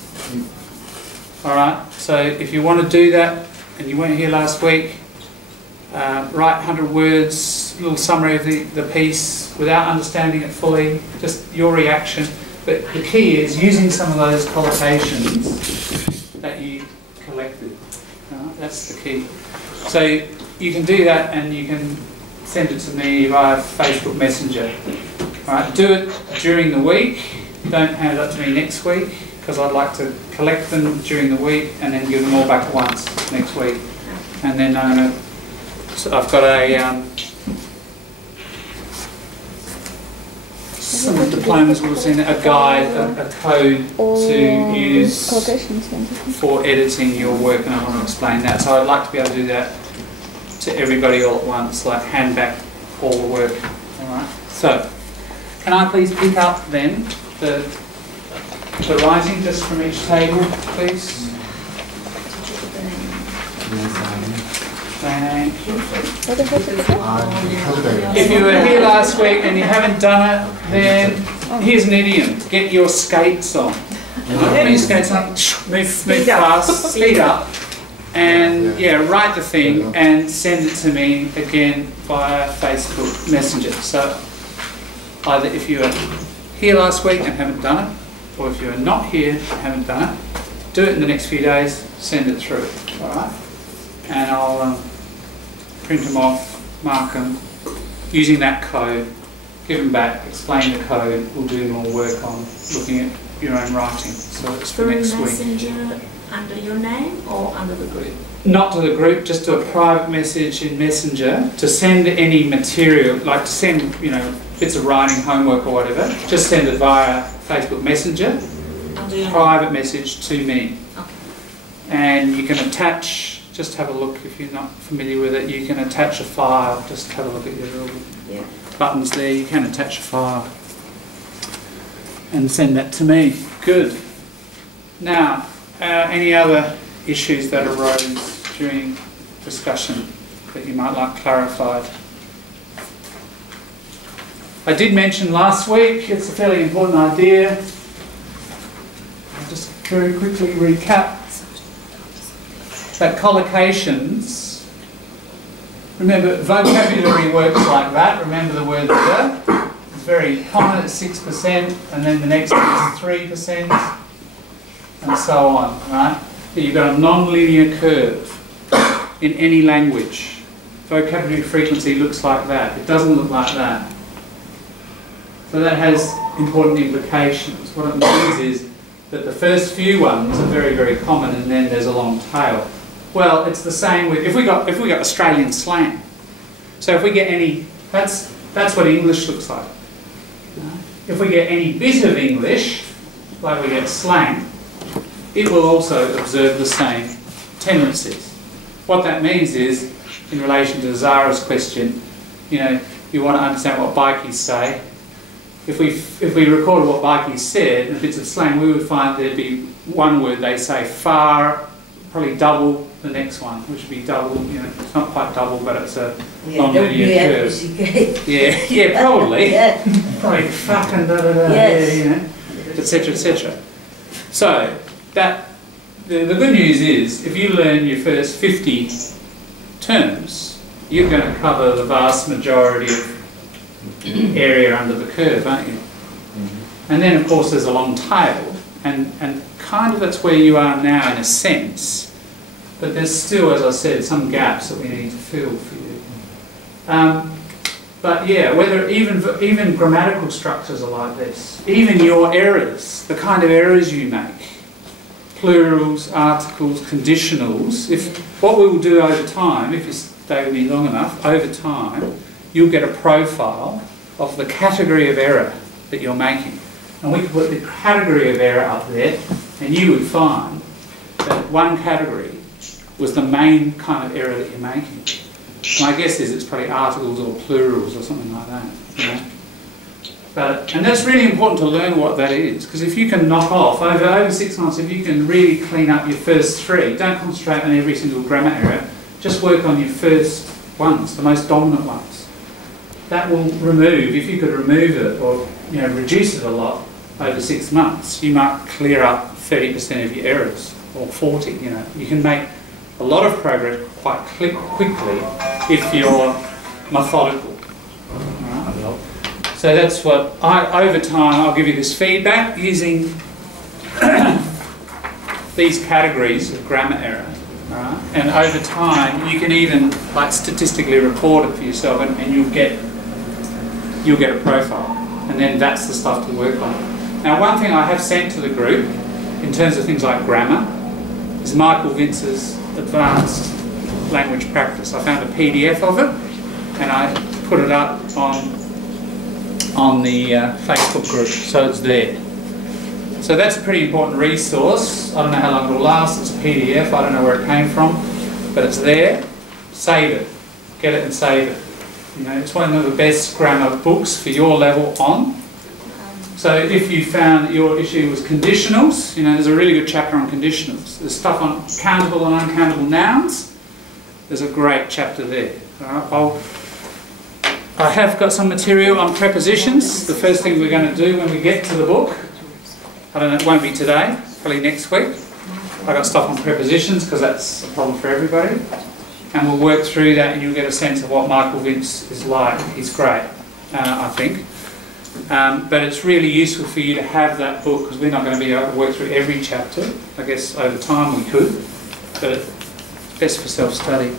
Alright, so if you want to do that and you weren't here last week, write 100 words, a little summary of the piece without understanding it fully, just your reaction. But the key is using some of those collocations that you collected. That's the key. So you can do that and you can send it to me via Facebook Messenger. Alright, do it during the week. Don't hand it up to me next week, because I'd like to collect them during the week and then give them all back at once next week. And then so I've got some diplomas will send a guide, a code to use for editing your work, and I want to explain that. So I'd like to be able to do that to everybody all at once, like hand back all the work. Alright. So can I please pick up then the writing just from each table, please? Thank you. If you were here last week and you haven't done it, then here's an idiom. Get your skates on. Get your skates on, move fast, speed up, and yeah, write the thing and send it to me again via Facebook Messenger. So either if you were here last week and haven't done it, or if you're not here and haven't done it, do it in the next few days, send it through, alright? And I'll print them off, mark them, using that code, give them back, explain the code, we'll do more work on looking at your own writing. So it's for next week. Messenger under your name or under the group? Not to the group, just to a private message in Messenger to send any material, like to send, you know, bits of writing, homework or whatever, just send it via Facebook Messenger, private message to me. Okay. And you can attach, just have a look if you're not familiar with it, you can attach a file, just have a look at your little buttons there, you can attach a file and send that to me. Good. Now, any other issues that arose during discussion that you might like clarified? I did mention last week, it's a fairly important idea. I'll just very quickly recap that collocations, remember vocabulary works like that, remember the word the, it's very common at 6% and then the next is 3% and so on, right? that you've got a non-linear curve in any language. Vocabulary frequency looks like that. It doesn't look like that. So that has important implications. What it means is that the first few ones are very, very common, and then there's a long tail. Well, it's the same with if we got Australian slang. So if we get any, that's what English looks like. If we get any bit of English, like we get slang, it will also observe the same tendencies. What that means is, in relation to Zara's question, you know, you want to understand what bikies say. If we recorded what bikies said in bits of slang, we would find there'd be one word they say far, probably double the next one, which would be double, you know, it's not quite double, but it's a non-linear curve. Yeah, probably. Yeah. Probably fucking da da da, Yes. yeah, you know, etc. etc. So, that, the good news is, if you learn your first 50 terms, you're going to cover the vast majority of area under the curve, aren't you? And then, of course, there's a long tail, and kind of that's where you are now in a sense, but there's still, as I said, some gaps that we need to fill for you. But yeah, whether even grammatical structures are like this, even your errors, the kind of errors you make, plurals, articles, conditionals, what we will do over time, if you stay with me long enough, over time, you'll get a profile of the category of error that you're making. And we could put the category of error up there, and you would find that one category was the main kind of error that you're making. My guess is it's probably articles or plurals or something like that. You know? And that's really important to learn what that is, because if you can knock off, over 6 months, if you can really clean up your first 3, don't concentrate on every single grammar error, just work on your first ones, the most dominant ones. That will remove, if you could remove it or reduce it a lot over 6 months, you might clear up 30% of your errors, or 40, You can make a lot of progress quite quickly if you're methodical. Right? So that's what over time, I'll give you this feedback using these categories of grammar error. Right? And over time, you can even statistically report it for yourself, and you'll get a profile. And then that's the stuff to work on. Now, one thing I have sent to the group, in terms of things like grammar, is Michael Vince's Advanced Language Practice. I found a PDF of it, and I put it up on the Facebook group, so it's there. So that's a pretty important resource. I don't know how long it'll last. It's a PDF. I don't know where it came from, but it's there. Save it. Get it and save it. It's one of the best grammar books for your level on. So if you found that your issue was conditionals, there's a really good chapter on conditionals. There's stuff on countable and uncountable nouns. There's a great chapter there. All right, I have got some material on prepositions. The first thing we're going to do when we get to the book, I don't know, it won't be today, probably next week. I've got stuff on prepositions because that's a problem for everybody. And we'll work through that and you'll get a sense of what Michael Vince is like. He's great, I think. But it's really useful for you to have that book because we're not going to be able to work through every chapter. I guess over time we could, but it's best for self-study.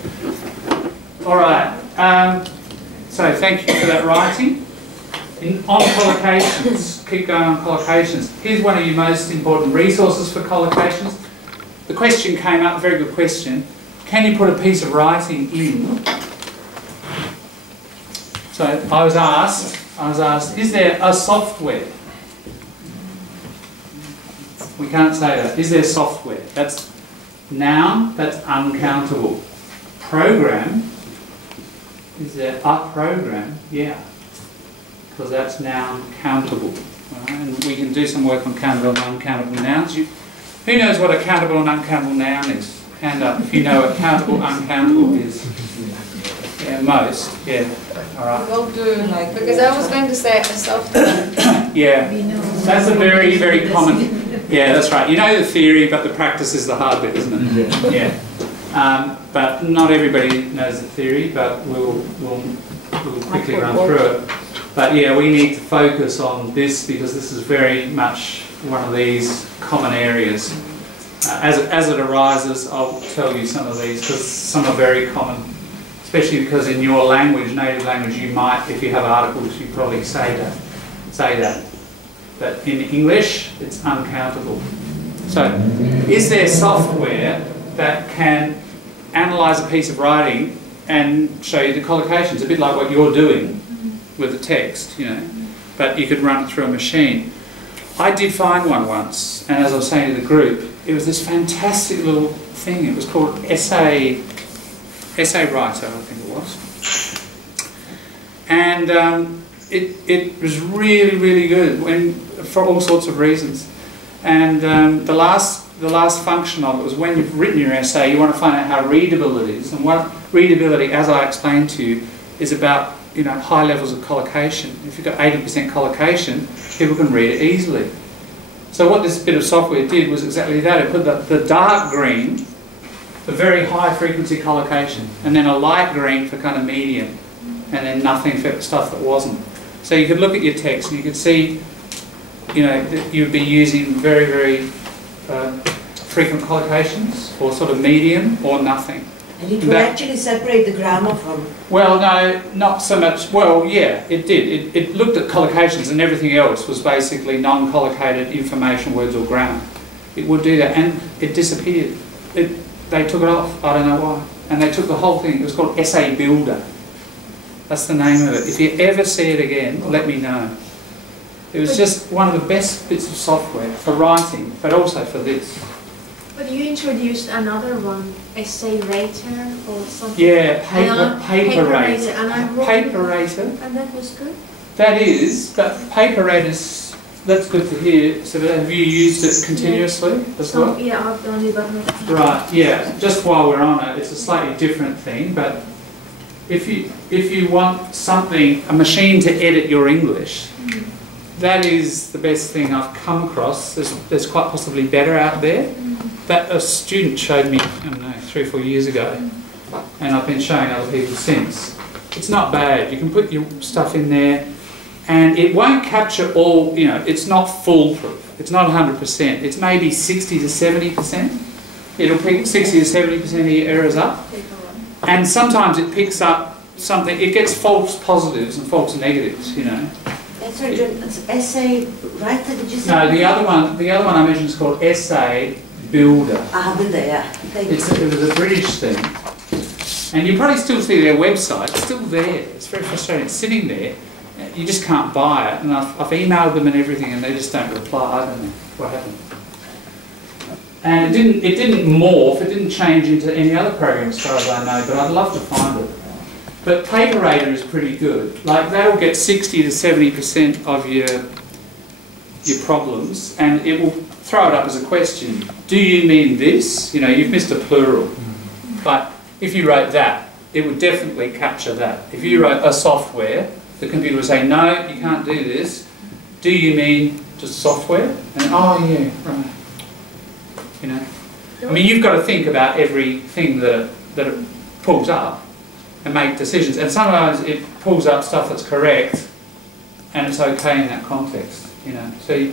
All right, so thank you for that writing. On collocations, keep going on collocations. Here's one of your most important resources for collocations. The question came up, very good question. Can you put a piece of writing in? So I was asked, is there a software? We can't say that. Is there software? That's noun, that's uncountable. Program, is there a program? Yeah. Because that's noun countable. Right? And we can do some work on countable and uncountable nouns. Who knows what a countable and uncountable noun is? Hand up if you know what countable, uncountable is. Yeah, most. Yeah. All right. We'll do because I was going to say a software. Yeah. That's a very, very common. Yeah, that's right. You know the theory, but the practice is the hard bit, isn't it? Yeah. But not everybody knows the theory, but we'll quickly run through it. But yeah, we need to focus on this because this is very much one of these common areas. As it arises, I'll tell you some of these because some are very common, especially because in your language, native language, you might, if you have articles, you probably say that. But in English, it's uncountable. So, is there software that can analyse a piece of writing and show you the collocations? A bit like what you're doing with the text, you know, but you could run it through a machine. I did find one once, and as I was saying to the group, it was this fantastic little thing. It was called Essay Writer, I think it was. And it was really, really good for all sorts of reasons. And the last function of it was when you've written your essay, you want to find out how readable it is. And what readability, as I explained to you, is about, you know, high levels of collocation. If you've got 80% collocation, people can read it easily. So what this bit of software did was exactly that. It put the dark green for very high frequency collocation, and then a light green for kind of medium, and then nothing for stuff that wasn't. So you could look at your text and you could see, you know, that you'd be using very, very frequent collocations, or sort of medium, or nothing. And it would actually separate the grammar from... Well, no, not so much. Well, yeah, it did. It looked at collocations, and everything else was basically non-collocated information, words or grammar. It would do that, and it disappeared. They took it off. I don't know why. And they took the whole thing. It was called Essay Builder. That's the name of it. If you ever see it again, let me know. It was just one of the best bits of software for writing, but also for this. But you introduced another one, Essay Rater or something. Yeah, Paperator. Paperator. And that was good? That is, but Paperator's, that's good to hear. So have you used it continuously as well? Yeah, I've done it, but not... Right, yeah. Just while we're on it, it's a slightly different thing, but if you want something, a machine to edit your English, that is the best thing I've come across. There's quite possibly better out there. That a student showed me, I don't know, 3 or 4 years ago, and I've been showing other people since. It's not bad. You can put your stuff in there, and it won't capture all, you know, it's not foolproof. It's not 100%. It's maybe 60 to 70%. It'll pick 60 to 70% of your errors up, and sometimes it picks up something, it gets false positives and false negatives, you know. Sorry, it's Essay Writer, did you say? No, the other one I mentioned is called Essay Builder. Builder, yeah. It was a British thing. And you probably still see their website. It's still there. It's very frustrating. It's sitting there. You just can't buy it. And I've emailed them and everything, and they just don't reply. I don't know what happened. And it didn't morph. It didn't change into any other program as far as I know, but I'd love to find it. But Paperator is pretty good. Like, that'll get 60 to 70% of your problems, and it will throw it up as a question. Do you mean this? You know, you've missed a plural. But if you wrote that, it would definitely capture that. If you wrote a software, the computer would say, no, you can't do this. Do you mean just software? And, oh yeah, right. You know? I mean, you've got to think about everything that it pulls up and make decisions. And sometimes it pulls up stuff that's correct, and it's okay in that context, you know. So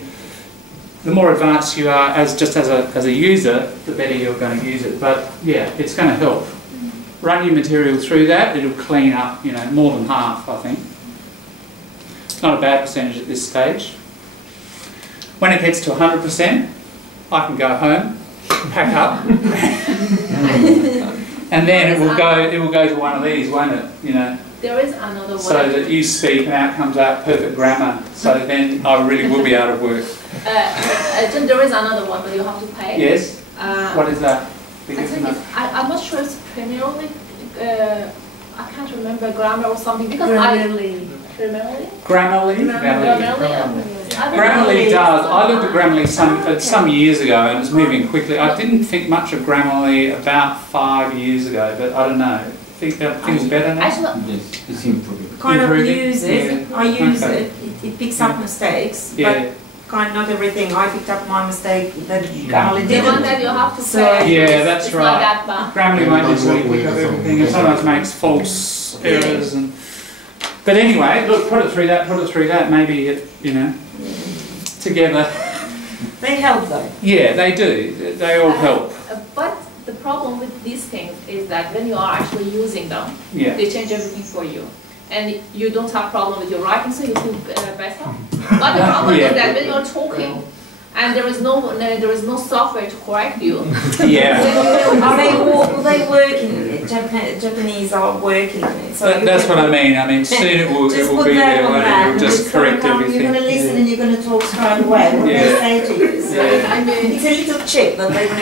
the more advanced you are as a user, the better you're going to use it. But yeah, it's going to help. Run your material through that, it'll clean up, you know, more than half, I think. It's not a bad percentage at this stage. When it gets to 100%, I can go home, pack up, and then it will go to one of these, won't it? You know. There is another one. So that you speak and out comes out perfect grammar. So then I really will be out of work. There is another one, but you have to pay. Yes. What is that? I'm not sure it's Premier League. I can't remember Grammar or something because Grammarly. Grammarly does. I looked at Grammarly some years ago, and it's moving quickly. I didn't think much of Grammarly about 5 years ago, but I don't know. Think that things better now. Yes, it's improving. Kind of use it. Yeah. I use it. It picks up mistakes. Yeah. But kind of not everything. I picked up my mistake that Grammarly The didn't. one that you have to say. Yeah, that's it's right. Not that bad. Grammarly won't necessarily pick up everything. It sometimes makes false errors. But anyway, look, put it through that. Maybe it, you know, together They help though. Yeah, they do. They all help. But the problem with these things is that when you are actually using them, Yeah. they change everything for you. And you don't have problem with your writing, so you feel better. But the problem Yeah. is that when you're talking, and there is no software to correct you. Yeah. Are they working? Japanese are working on it. So That's what I mean. I mean, soon it will put be that there, on won't it? that, It will and just it's gonna correct come, everything. You're going to listen and you're going to talk straight away. What Yeah. they say to you. So, Yeah. I mean, it's a little chip that they can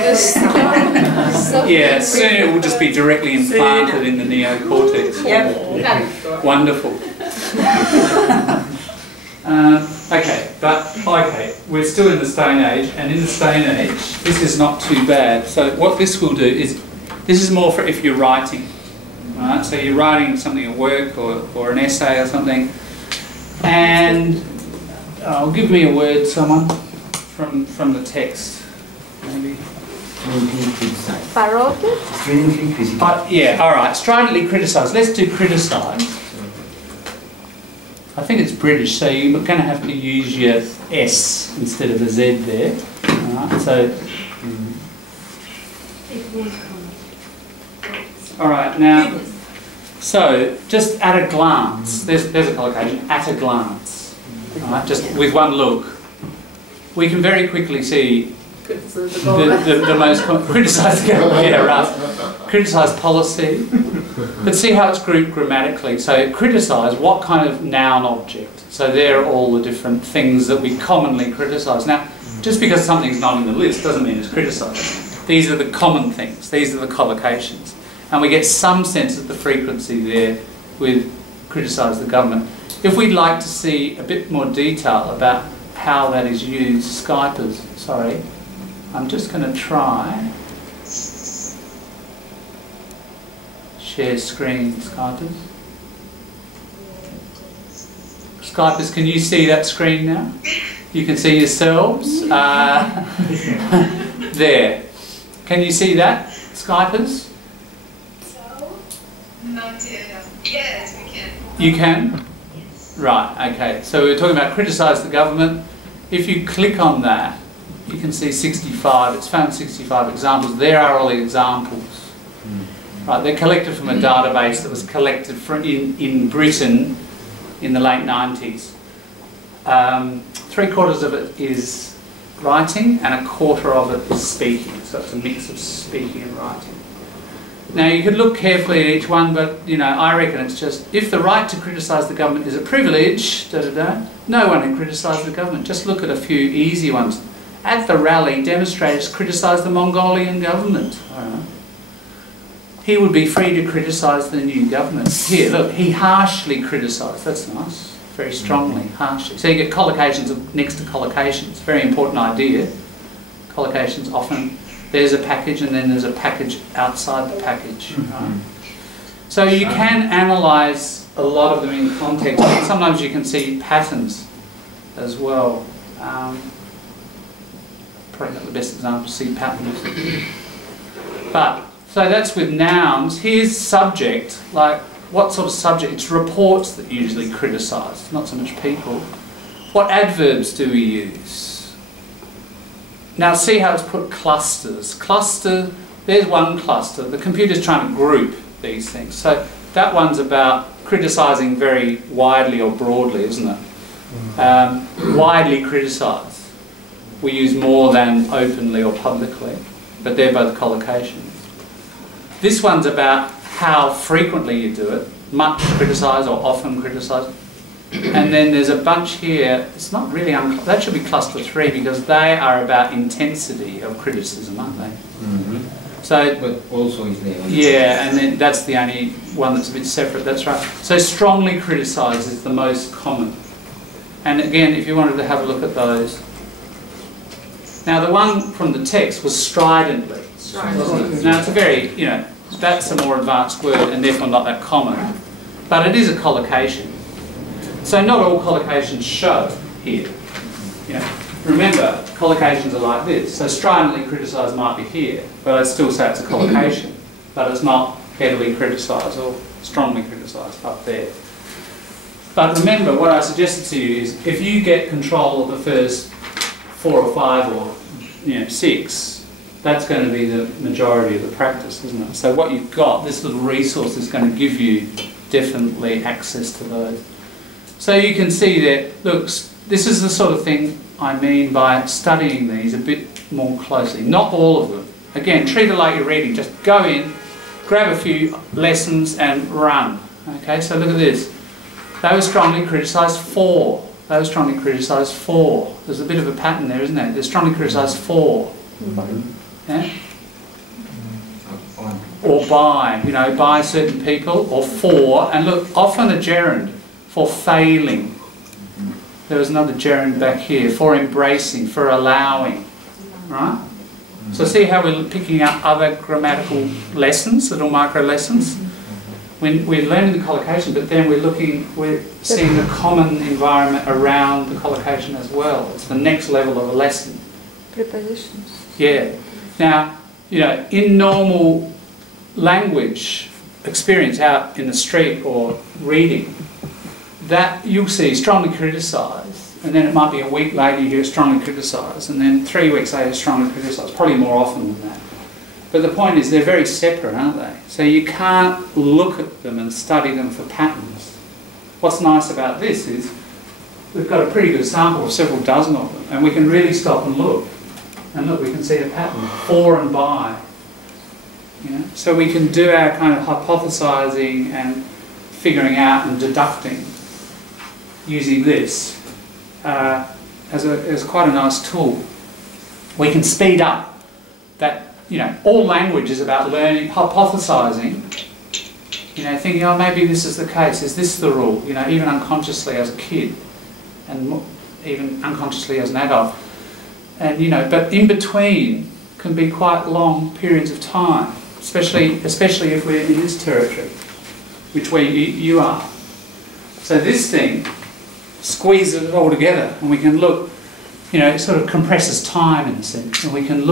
put in. Yeah, soon it will just be directly implanted in the neocortex. Yep. Wonderful. Okay, we're still in the Stone Age, and in the Stone Age, this is not too bad. So what this will do is, this is more for if you're writing, right? So you're writing something at work or an essay or something, and give me a word, someone, from the text, maybe. Parodic? Yeah, all right. Stridently criticise. Let's do criticise. I think it's British, so you're going to have to use your S instead of a Z there. All right, so. All right, now. So just at a glance, there's a collocation. At a glance, all right, just with one look, we can very quickly see. The most criticise the government, yeah, right. Criticise policy, but see how it's grouped grammatically. So criticise what kind of noun object. So there are all the different things that we commonly criticise. Now, just because something's not in the list doesn't mean it's criticised. These are the common things. These are the collocations, and we get some sense of the frequency there with criticise the government. If we'd like to see a bit more detail about how that is used, Skypers, sorry. I'm just going to try share screen, Skypers. Skypers, can you see that screen now? You can see yourselves. There. Can you see that, Skypers? Yes, we can. You can? Right, okay. So we're talking about criticise the government. If you click on that, you can see 65, it's found 65 examples. There are all the examples. Right, they're collected from a database that was collected from in Britain in the late 90s. 3/4 of it is writing and 1/4 of it is speaking. So it's a mix of speaking and writing. Now you could look carefully at each one, but I reckon it's just, if the right to criticise the government is a privilege, no one can criticise the government. Just look at a few easy ones. At the rally, demonstrators criticised the Mongolian government. He would be free to criticise the new government. Here, look, he harshly criticised. That's nice. Very strongly, harshly. So you get collocations next to collocations. Very important idea. Collocations often, there's a package and then there's a package outside the package. Right? So you can analyse a lot of them in context. Sometimes you can see patterns as well. Probably not the best example to see patterns. But, so that's with nouns. Here's subject, like what sort of subject? It's reports that usually criticise, not so much people. What adverbs do we use? Now see how it's put clusters. Cluster, there's one cluster. The computer's trying to group these things. So that one's about criticising very widely or broadly, isn't it? Widely criticise. We use more than openly or publicly, but they're both collocations. This one's about how frequently you do it, much criticise or often criticise. And then there's a bunch here, it's not really, that should be cluster 3 because they are about intensity of criticism, aren't they? Mm-hmm. So, but also is there. Yeah, and then that's the only one that's a bit separate, that's right. So strongly criticise is the most common. And again, if you wanted to have a look at those. Now the one from the text was stridently. Now it's a very, that's a more advanced word and therefore not that common. But it is a collocation. So not all collocations show here. Remember, collocations are like this. So stridently criticised might be here, but I'd still say it's a collocation. But it's not heavily criticised or strongly criticised up there. But remember, what I suggested to you is if you get control of the first 4 or 5 or 6, that's going to be the majority of the practice, isn't it? So what you've got, this little resource is going to give you definitely access to those. So you can see that, look, this is the sort of thing I mean by studying these a bit more closely. Not all of them. Again, treat it like you're reading. Just go in, grab a few lessons and run. Okay, so look at this. They were strongly criticised for. They were strongly criticised for. There's a bit of a pattern there, isn't there? They're strongly criticised for. Yeah? Or by, by certain people, or for. And look, often a gerund for failing. There was another gerund back here, for embracing, for allowing. Right? So see how we're picking up other grammatical lessons, little micro lessons? When we're learning the collocation, but then we're seeing the common environment around the collocation as well. It's the next level of a lesson. Prepositions. Yeah. Now, in normal language experience out in the street or reading, that you'll see strongly criticised, and then it might be a week later you hear strongly criticised, and then 3 weeks later strongly criticised, probably more often than that. But the point is they're very separate, aren't they? So you can't look at them and study them for patterns. What's nice about this is we've got a pretty good sample of several dozen of them, and we can really stop and look. And look, we can see a pattern, for and by. So we can do our kind of hypothesising and figuring out and deducting using this as quite a nice tool. We can speed up that. All language is about learning, hypothesising, thinking, oh, maybe this is the case, is this the rule, even unconsciously as a kid, and even unconsciously as an adult. And, but in between can be quite long periods of time, especially if we're in this territory, which way you are. So this thing squeezes it all together, and we can look, it sort of compresses time in a sense, and we can look